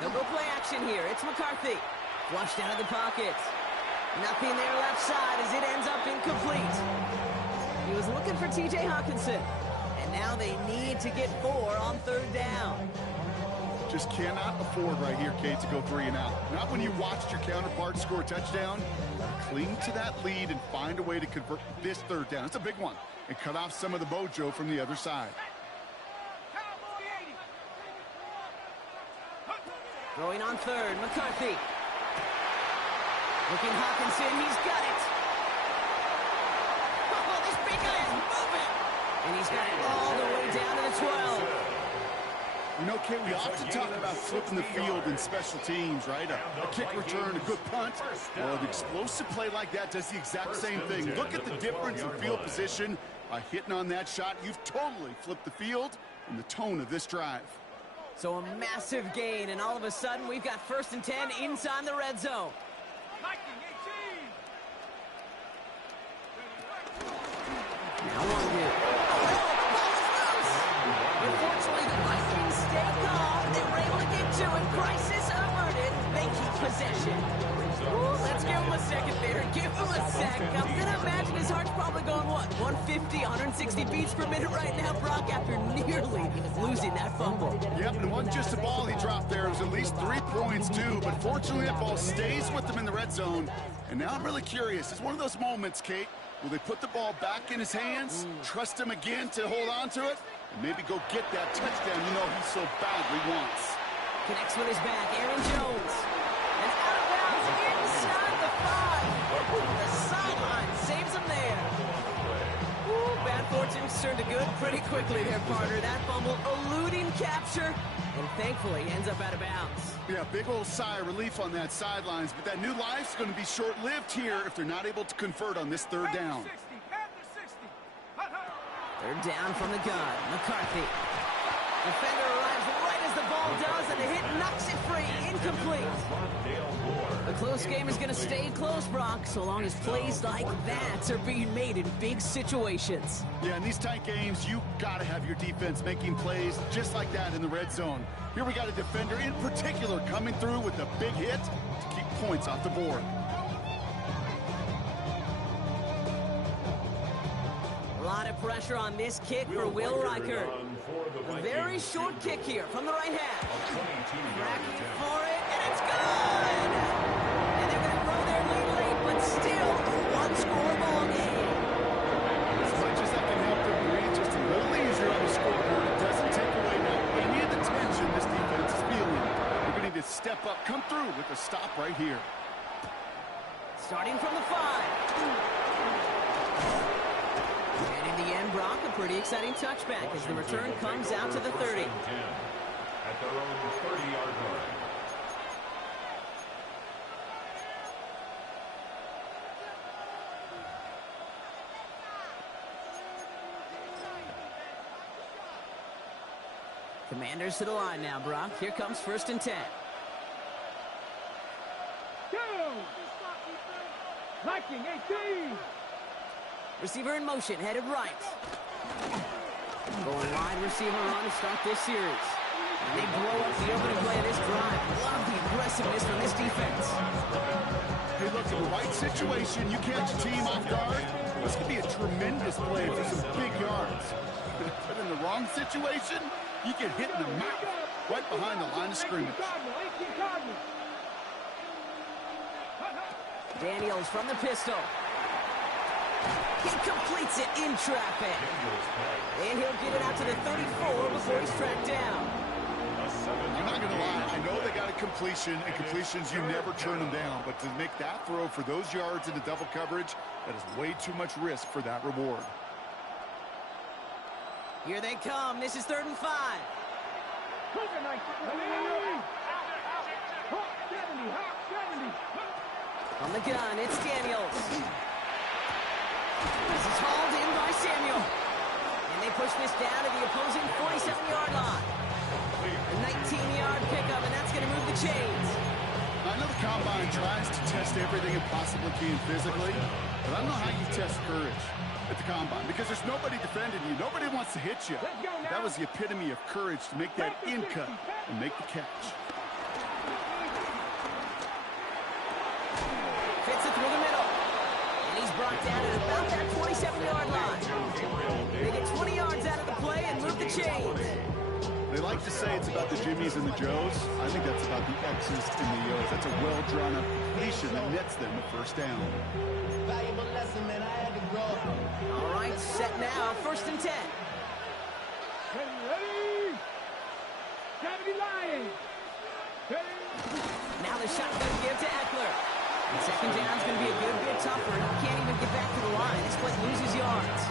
They'll go play action here. It's McCarthy. Flushed out of the pocket. Nothing there left side as it ends up incomplete. He was looking for T.J. Hawkinson. And now they need to get 4 on third down. Just cannot afford right here, Kate, to go 3 and out. Not when you watched your counterpart score a touchdown. Cling to that lead and find a way to convert this third down. It's a big one. And cut off some of the mojo from the other side. Cowboy 80. Throwing on third, McCarthy. Looking Hawkinson, he's got it. Oh, this big guy is moving. And he's got it all the way down to the 12. You know, Kate, we often talk about flipping the field in special teams, right? A kick return, a good punt. Well, an explosive play like that does the exact same thing. Look at the difference in field position. By hitting on that shot, you've totally flipped the field and the tone of this drive. So a massive gain, and all of a sudden, we've got 1st and 10 inside the red zone. Viking 18. Now on you. Oh, the ball is loose! Unfortunately, the Vikings stay calm. They were able to get to it. Crisis averted. They keep possession. Ooh, let's give him a second there. Give him a sec. I'm going to imagine his heart's probably going, what, 150, 160 beats per minute right now, Brock, after nearly losing that fumble. Yep, and it wasn't just a ball he dropped there. It was at least 3 points, too. But fortunately, that ball stays with him in the red zone. And now I'm really curious. It's one of those moments, Kate. Will they put the ball back in his hands, trust him again to hold on to it, and maybe go get that touchdown you know he so badly wants? Connects with his back, Aaron Jones. And out of bounds inside the 5. The sideline saves him there. Ooh, bad fortune turned to good pretty quickly there, partner. That fumble eluding capture, and thankfully ends up out of bounds. Yeah, big old sigh of relief on that sidelines, but that new life's going to be short-lived here if they're not able to convert on this third down. 60, Panther 60. Hut, hut. Third down from the gun, McCarthy. Defender arrives right as the ball does, and the hit knocks it free, incomplete. A close game is going to stay close, Brock, so long as plays like that are being made in big situations. Yeah, in these tight games, you got to have your defense making plays just like that in the red zone. Here we got a defender in particular coming through with a big hit to keep points off the board. A lot of pressure on this kick for Will Reichert. A very short kick here from the right half. Cracking for it, and it's good! And they're going to grow their lead late, but still a one-score ball game. As much as that can help them breathe just a little easier on the scoreboard, it doesn't take away now any of the tension this defense is feeling. They're going to need to step up, come through with a stop right here. Starting from the 5. And in the end, Brock, a pretty exciting touchback as the return comes out to the 30. At their own 30-yard line. Commanders to the line now, Brock. Here comes 1st and 10. Go! Viking 18. Receiver in motion, headed right. Going wide receiver run to start this series. And they blow up the opening play of this drive. Love the aggressiveness from this defense. Hey, look, in the right situation, you catch a team off guard, this could be a tremendous play for some big yards. But in the wrong situation, you get hit in the mouth right behind the line of scrimmage. Daniels from the pistol. He completes it in traffic. And he'll get it out to the 34 before he's tracked down. I'm not going to lie, I know they got a completion, and completions, you never turn them down. But to make that throw for those yards into double coverage, that is way too much risk for that reward. Here they come. This is 3rd and 5. 70, hop 70. On the gun, it's Daniels. This is hauled in by Samuel. And they push this down to the opposing 47-yard line. A 19-yard pickup, and that's going to move the chains. I know the combine tries to test everything it possibly can physically, but I don't know how you test courage at the combine because there's nobody defending you. Nobody wants to hit you. That was the epitome of courage to make that in cut and make the catch. Fits it through the middle. And he's brought down at about that 27-yard line. They get 20 yards out of the play and move the chains. They like to say it's about the Jimmies and the Joes. I think that's about the X's and the O's. That's a well-drawn-up completion that nets them a first down. Valuable lesson, man. I had to grow. All right, set now, 1st and 10. Ready? 70 Lions. Ready? Now the shotgun give to Eckler. And 2nd down's going to be a good bit tougher. He can't even get back to the line. This play loses yards.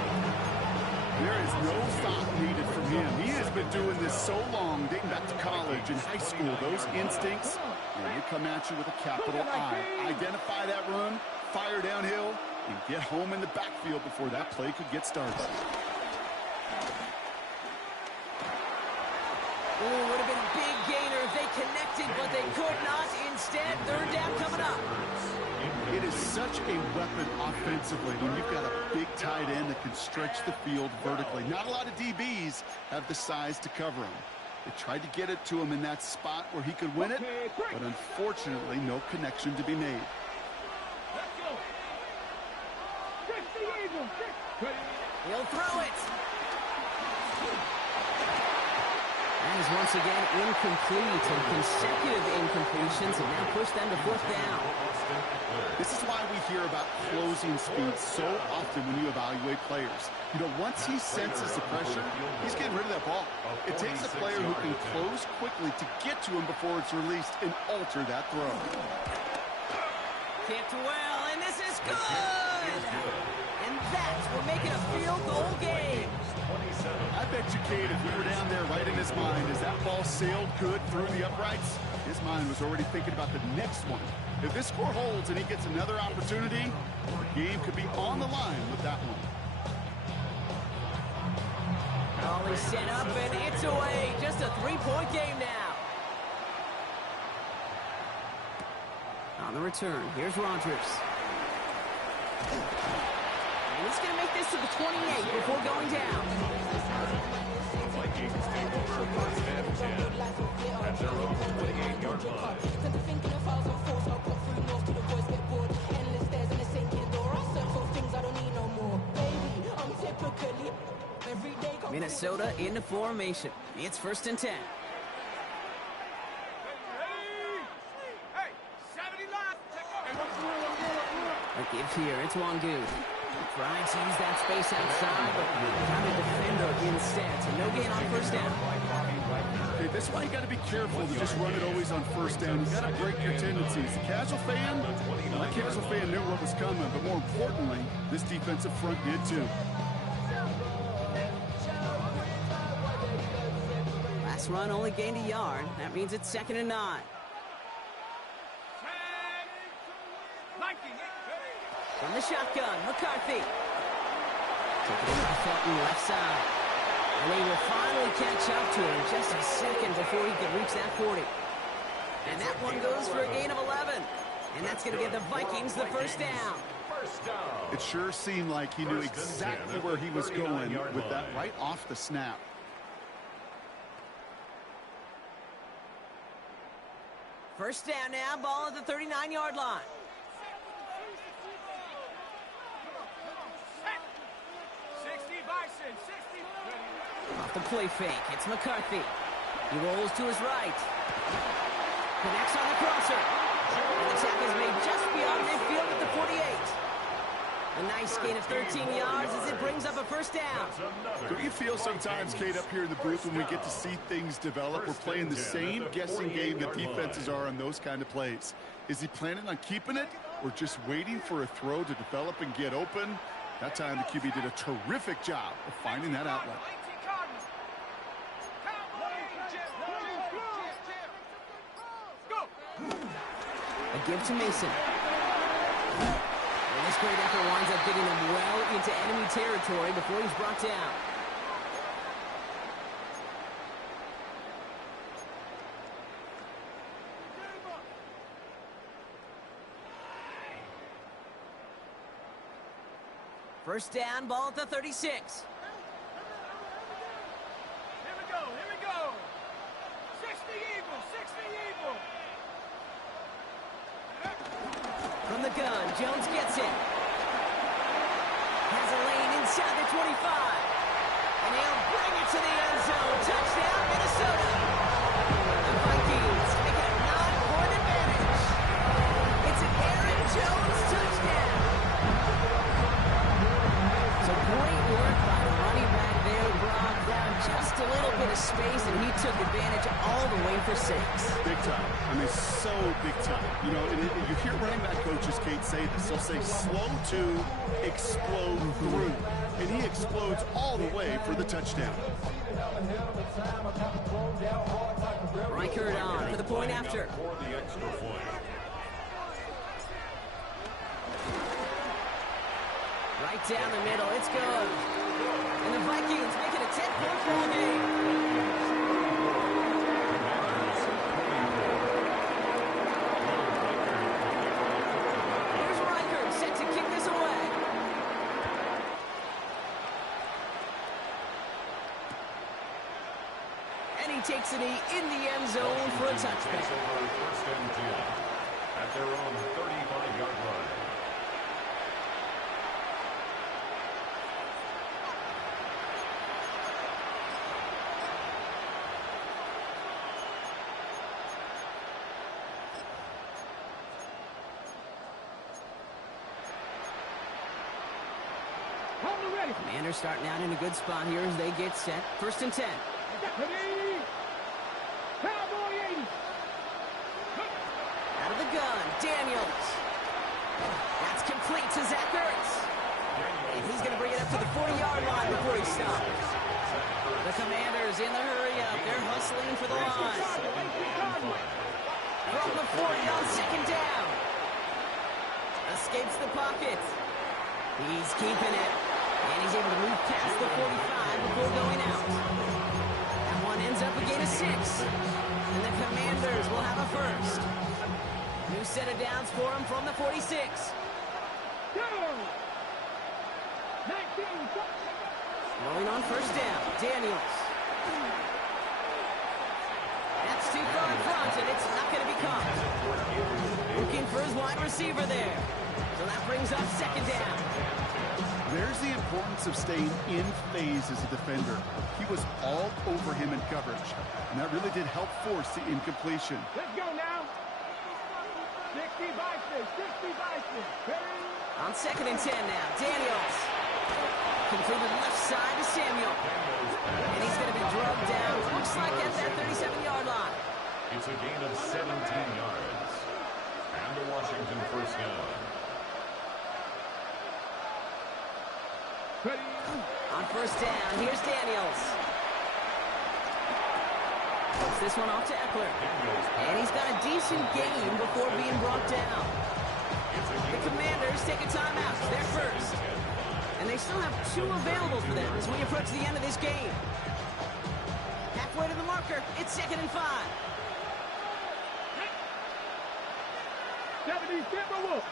There is no thought needed from him. He has been doing this so long, dating back to college and high school. Those instincts, they come at you with a capital I. Identify that run, fire downhill, and get home in the backfield before that play could get started. Ooh, would have been a big gainer if they connected, but they could not. Instead, 3rd down coming up. It is such a weapon offensively when you've got a big tight end that can stretch the field vertically. Not a lot of DBs have the size to cover him. They tried to get it to him in that spot where he could win it, but unfortunately, no connection to be made. Let's go. 60 Eagles. He'll throw it. That is once again incomplete, and consecutive incompletions have now pushed them to 4th down. This is why we hear about closing speed so often when you evaluate players. You know, once he senses the pressure, he's getting rid of that ball. It takes a player who can close quickly to get to him before it's released and alter that throw. Kicked well, and this is good! And that's what make it a field goal game. I bet you, Kate, if we were down there right in his mind as that ball sailed good through the uprights, his mind was already thinking about the next one. If this score holds and he gets another opportunity, the game could be on the line with that one. All is set up, and it's away. Just a 3-point game now. On the return, here's Rodgers. And he's going to make this to the 28 before going down. The Vikings take over 1st and 10 at their own 28-yard line. Minnesota into formation. It's 1st and 10. Hey, 70 Lions. A give here, it's Wangu. Trying to use that space outside, but got a defender instead. So no gain on 1st down. Okay, that's why you got to be careful to just run it always on 1st down. You got to break your tendencies. The casual fan, the casual fan knew what was coming, but more importantly, this defensive front did too. Last run only gained a yard. That means it's 2nd and 9. From the shotgun, McCarthy. Taking it by Felton left side. And they will finally catch up to him just a second before he can reach that 40. And that one goes for a gain of 11. And that's going to give the Vikings the 1st down. It sure seemed like he knew exactly where he was going with that right off the snap. First down now, ball at the 39-yard line. Off the play fake, it's McCarthy. He rolls to his right. Connects on the crosser. And the tackle is made just beyond midfield at the 48. A nice gain of 13 yards as it brings up a 1st down. Do you feel sometimes, Kate, up here in the booth when we get to see things develop, we're playing the same guessing game that defenses are on those kind of plays? Is he planning on keeping it or just waiting for a throw to develop and get open? That time the QB did a terrific job of finding that outlet. give to Mason. And this great effort winds up getting them well into enemy territory before he's brought down. First down, ball at the 36. Here we go, here we go. 60 Eagles, 60 Eagles. From the gun, Jones gets it. Has a lane inside the 25. And he'll bring it to the end zone. Touchdown, Minnesota. The Vikings make it a 9-point advantage. It's an Aaron Jones touchdown. So great work by the running back there, Brock. Found just a little bit of space, and he took advantage all the way for 6. Big time. I mean, so big time. You know, and you hear running back coaches, Kate, say this. They'll say slow to explode through. And he explodes all the way for the touchdown. Reichert on for the point after. For the extra point. Right down the middle, it's good. And the Vikings make it a 10-point ball game. Here's Reichert set to kick this away. And he takes it in the end zone for a touchdown. First and 10 at their own 35-yard line. Commanders starting out in a good spot here as they get set. First and 10. Out of the gun, Daniels. That's complete to Zach Ertz. And he's going to bring it up to the 40-yard line before he stops. The Commanders in the hurry-up. They're hustling for the line. From the 40 on second down. Escapes the pocket. He's keeping it. And he's able to move past the 45 before going out. That one ends up a gain of 6. And the Commanders will have a first. New set of downs for him from the 46. Rolling on first down, Daniels. That's too far in front, and it's not going to be caught. Looking for his wide receiver there. So that brings up second down. There's the importance of staying in phase as a defender. He was all over him in coverage, and that really did help force the incompletion. Let's go now. 60 Vikings, 60 Vikings. On second and 10 now, Daniels. Completed left side to Samuel. And he's going to be drugged down, looks like at that 37-yard line. It's a gain of 17 yards. And the Washington first down. On first down, here's Daniels. Puts this one off to Eckler. And he's got a decent gain before being brought down. The Commanders take a timeout. They're first. And they still have 2 available for them as we approach the end of this game. Halfway to the marker, it's second and 5. 70 Timberwolves.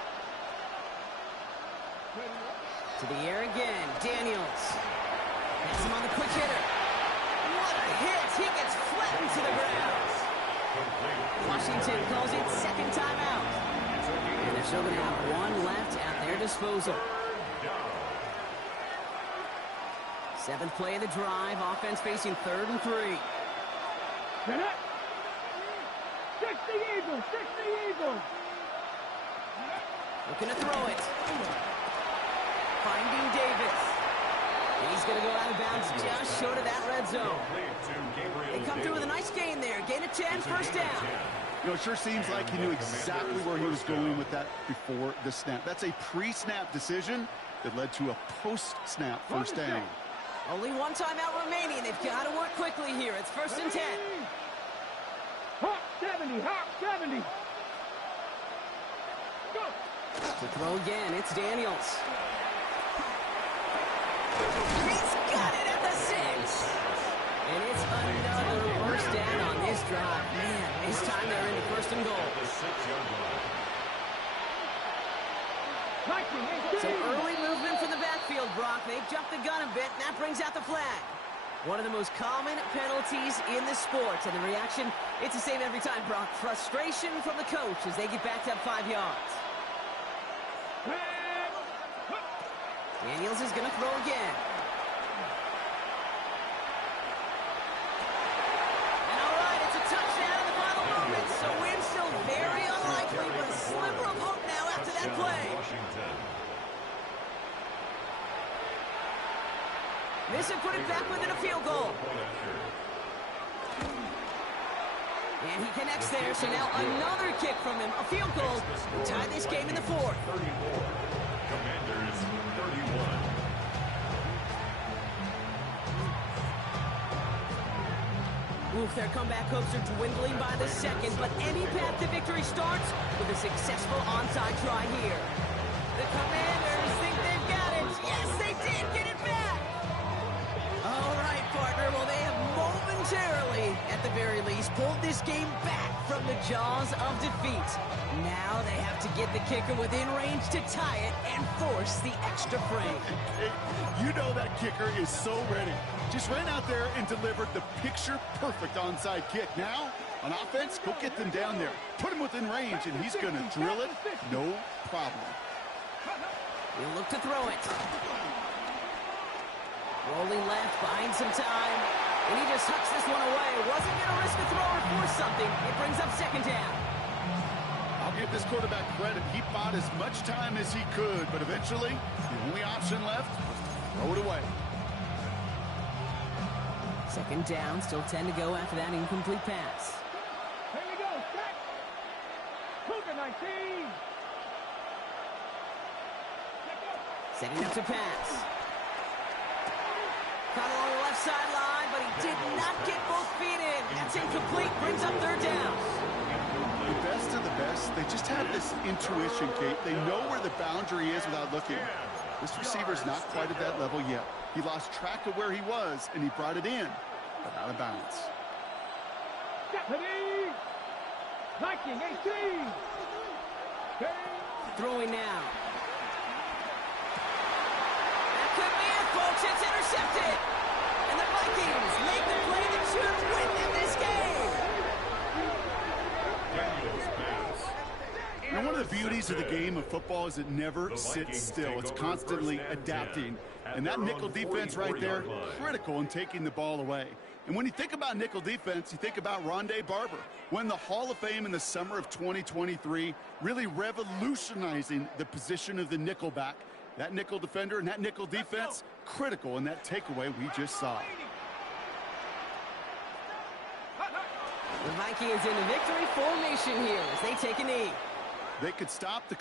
To the air again, Daniels. Has him on the quick hitter. What a hit! He gets flattened to the ground. Washington calls it second timeout. And they're still going to have 1 left at their disposal. 7th play of the drive. Offense facing 3rd and 3. 60 Eagles, 60 Eagles. Looking to throw it. Finding Davis. He's going to go out of bounds just short of that red zone. They come through with a nice gain there. Gain of 10, first down. You know, it sure seems like he knew exactly where he was going with that before the snap. That's a pre-snap decision that led to a post-snap first down. Only 1 timeout remaining. They've got to work quickly here. It's first and 10. Hawk 70, Hawk 70. To throw again, it's Daniels. He's got it at the 6. And it's another first down on this drive. Man, this time they're into first and goal. The 6-yard line. So early movement from the backfield, Brock. They jumped the gun a bit, and that brings out the flag. One of the most common penalties in the sport. And the reaction, it's the same every time, Brock. Frustration from the coach as they get backed up 5 yards. Daniels is going to throw again. And all right, it's a touchdown in the final moments. So win still very unlikely, but a sliver of hope now after that play. This would put it back within a field goal. And he connects there, so now another kick from him. A field goal will tie this game in the 4th. 34. Commanders 31. Oof, their comeback hopes are dwindling by the second, but any path to victory starts with a successful onside try here. The Commanders think they've got it. Yes, they did get it back. All right, partner. Well, they have momentarily, at the very least, pulled this game back from the jaws of defeat. Now they have to get the kicker within range to tie it and force the extra frame. You know that kicker is so ready. Just ran out there and delivered the picture-perfect onside kick. Now, on offense, go get them down there. Put him within range, and he's going to drill it. No problem. He'll look to throw it. Rolling left, buying some time. And he just hucks this one away. Wasn't going to risk a throw or force something. It brings up second down. I'll give this quarterback credit. He bought as much time as he could, but eventually, the only option left was to throw it away. Second down, still 10 to go after that incomplete pass. Here we go, set. Cougar 19. Setting up to pass. Caught along the left sideline, but he did not get both feet in. That's incomplete, brings up third down. The best of the best, they just have this intuition, Kate. They know where the boundary is without looking. This receiver's not quite at that level yet. He lost track of where he was, and he brought it in, but out of bounds. Deputy! Viking 18! Throwing now. That could be it, folks. It's intercepted. And the Vikings make the play that should win them this game. Now, one of the beauties of the game of football is it never sits still. It's constantly adapting. And that nickel defense right there, critical in taking the ball away. And when you think about nickel defense, you think about Rondé Barber, won the Hall of Fame in the summer of 2023, really revolutionizing the position of the nickelback. That nickel defender and that nickel defense, critical in that takeaway we just saw. The Vikings in a victory formation here as they take a knee. They could stop the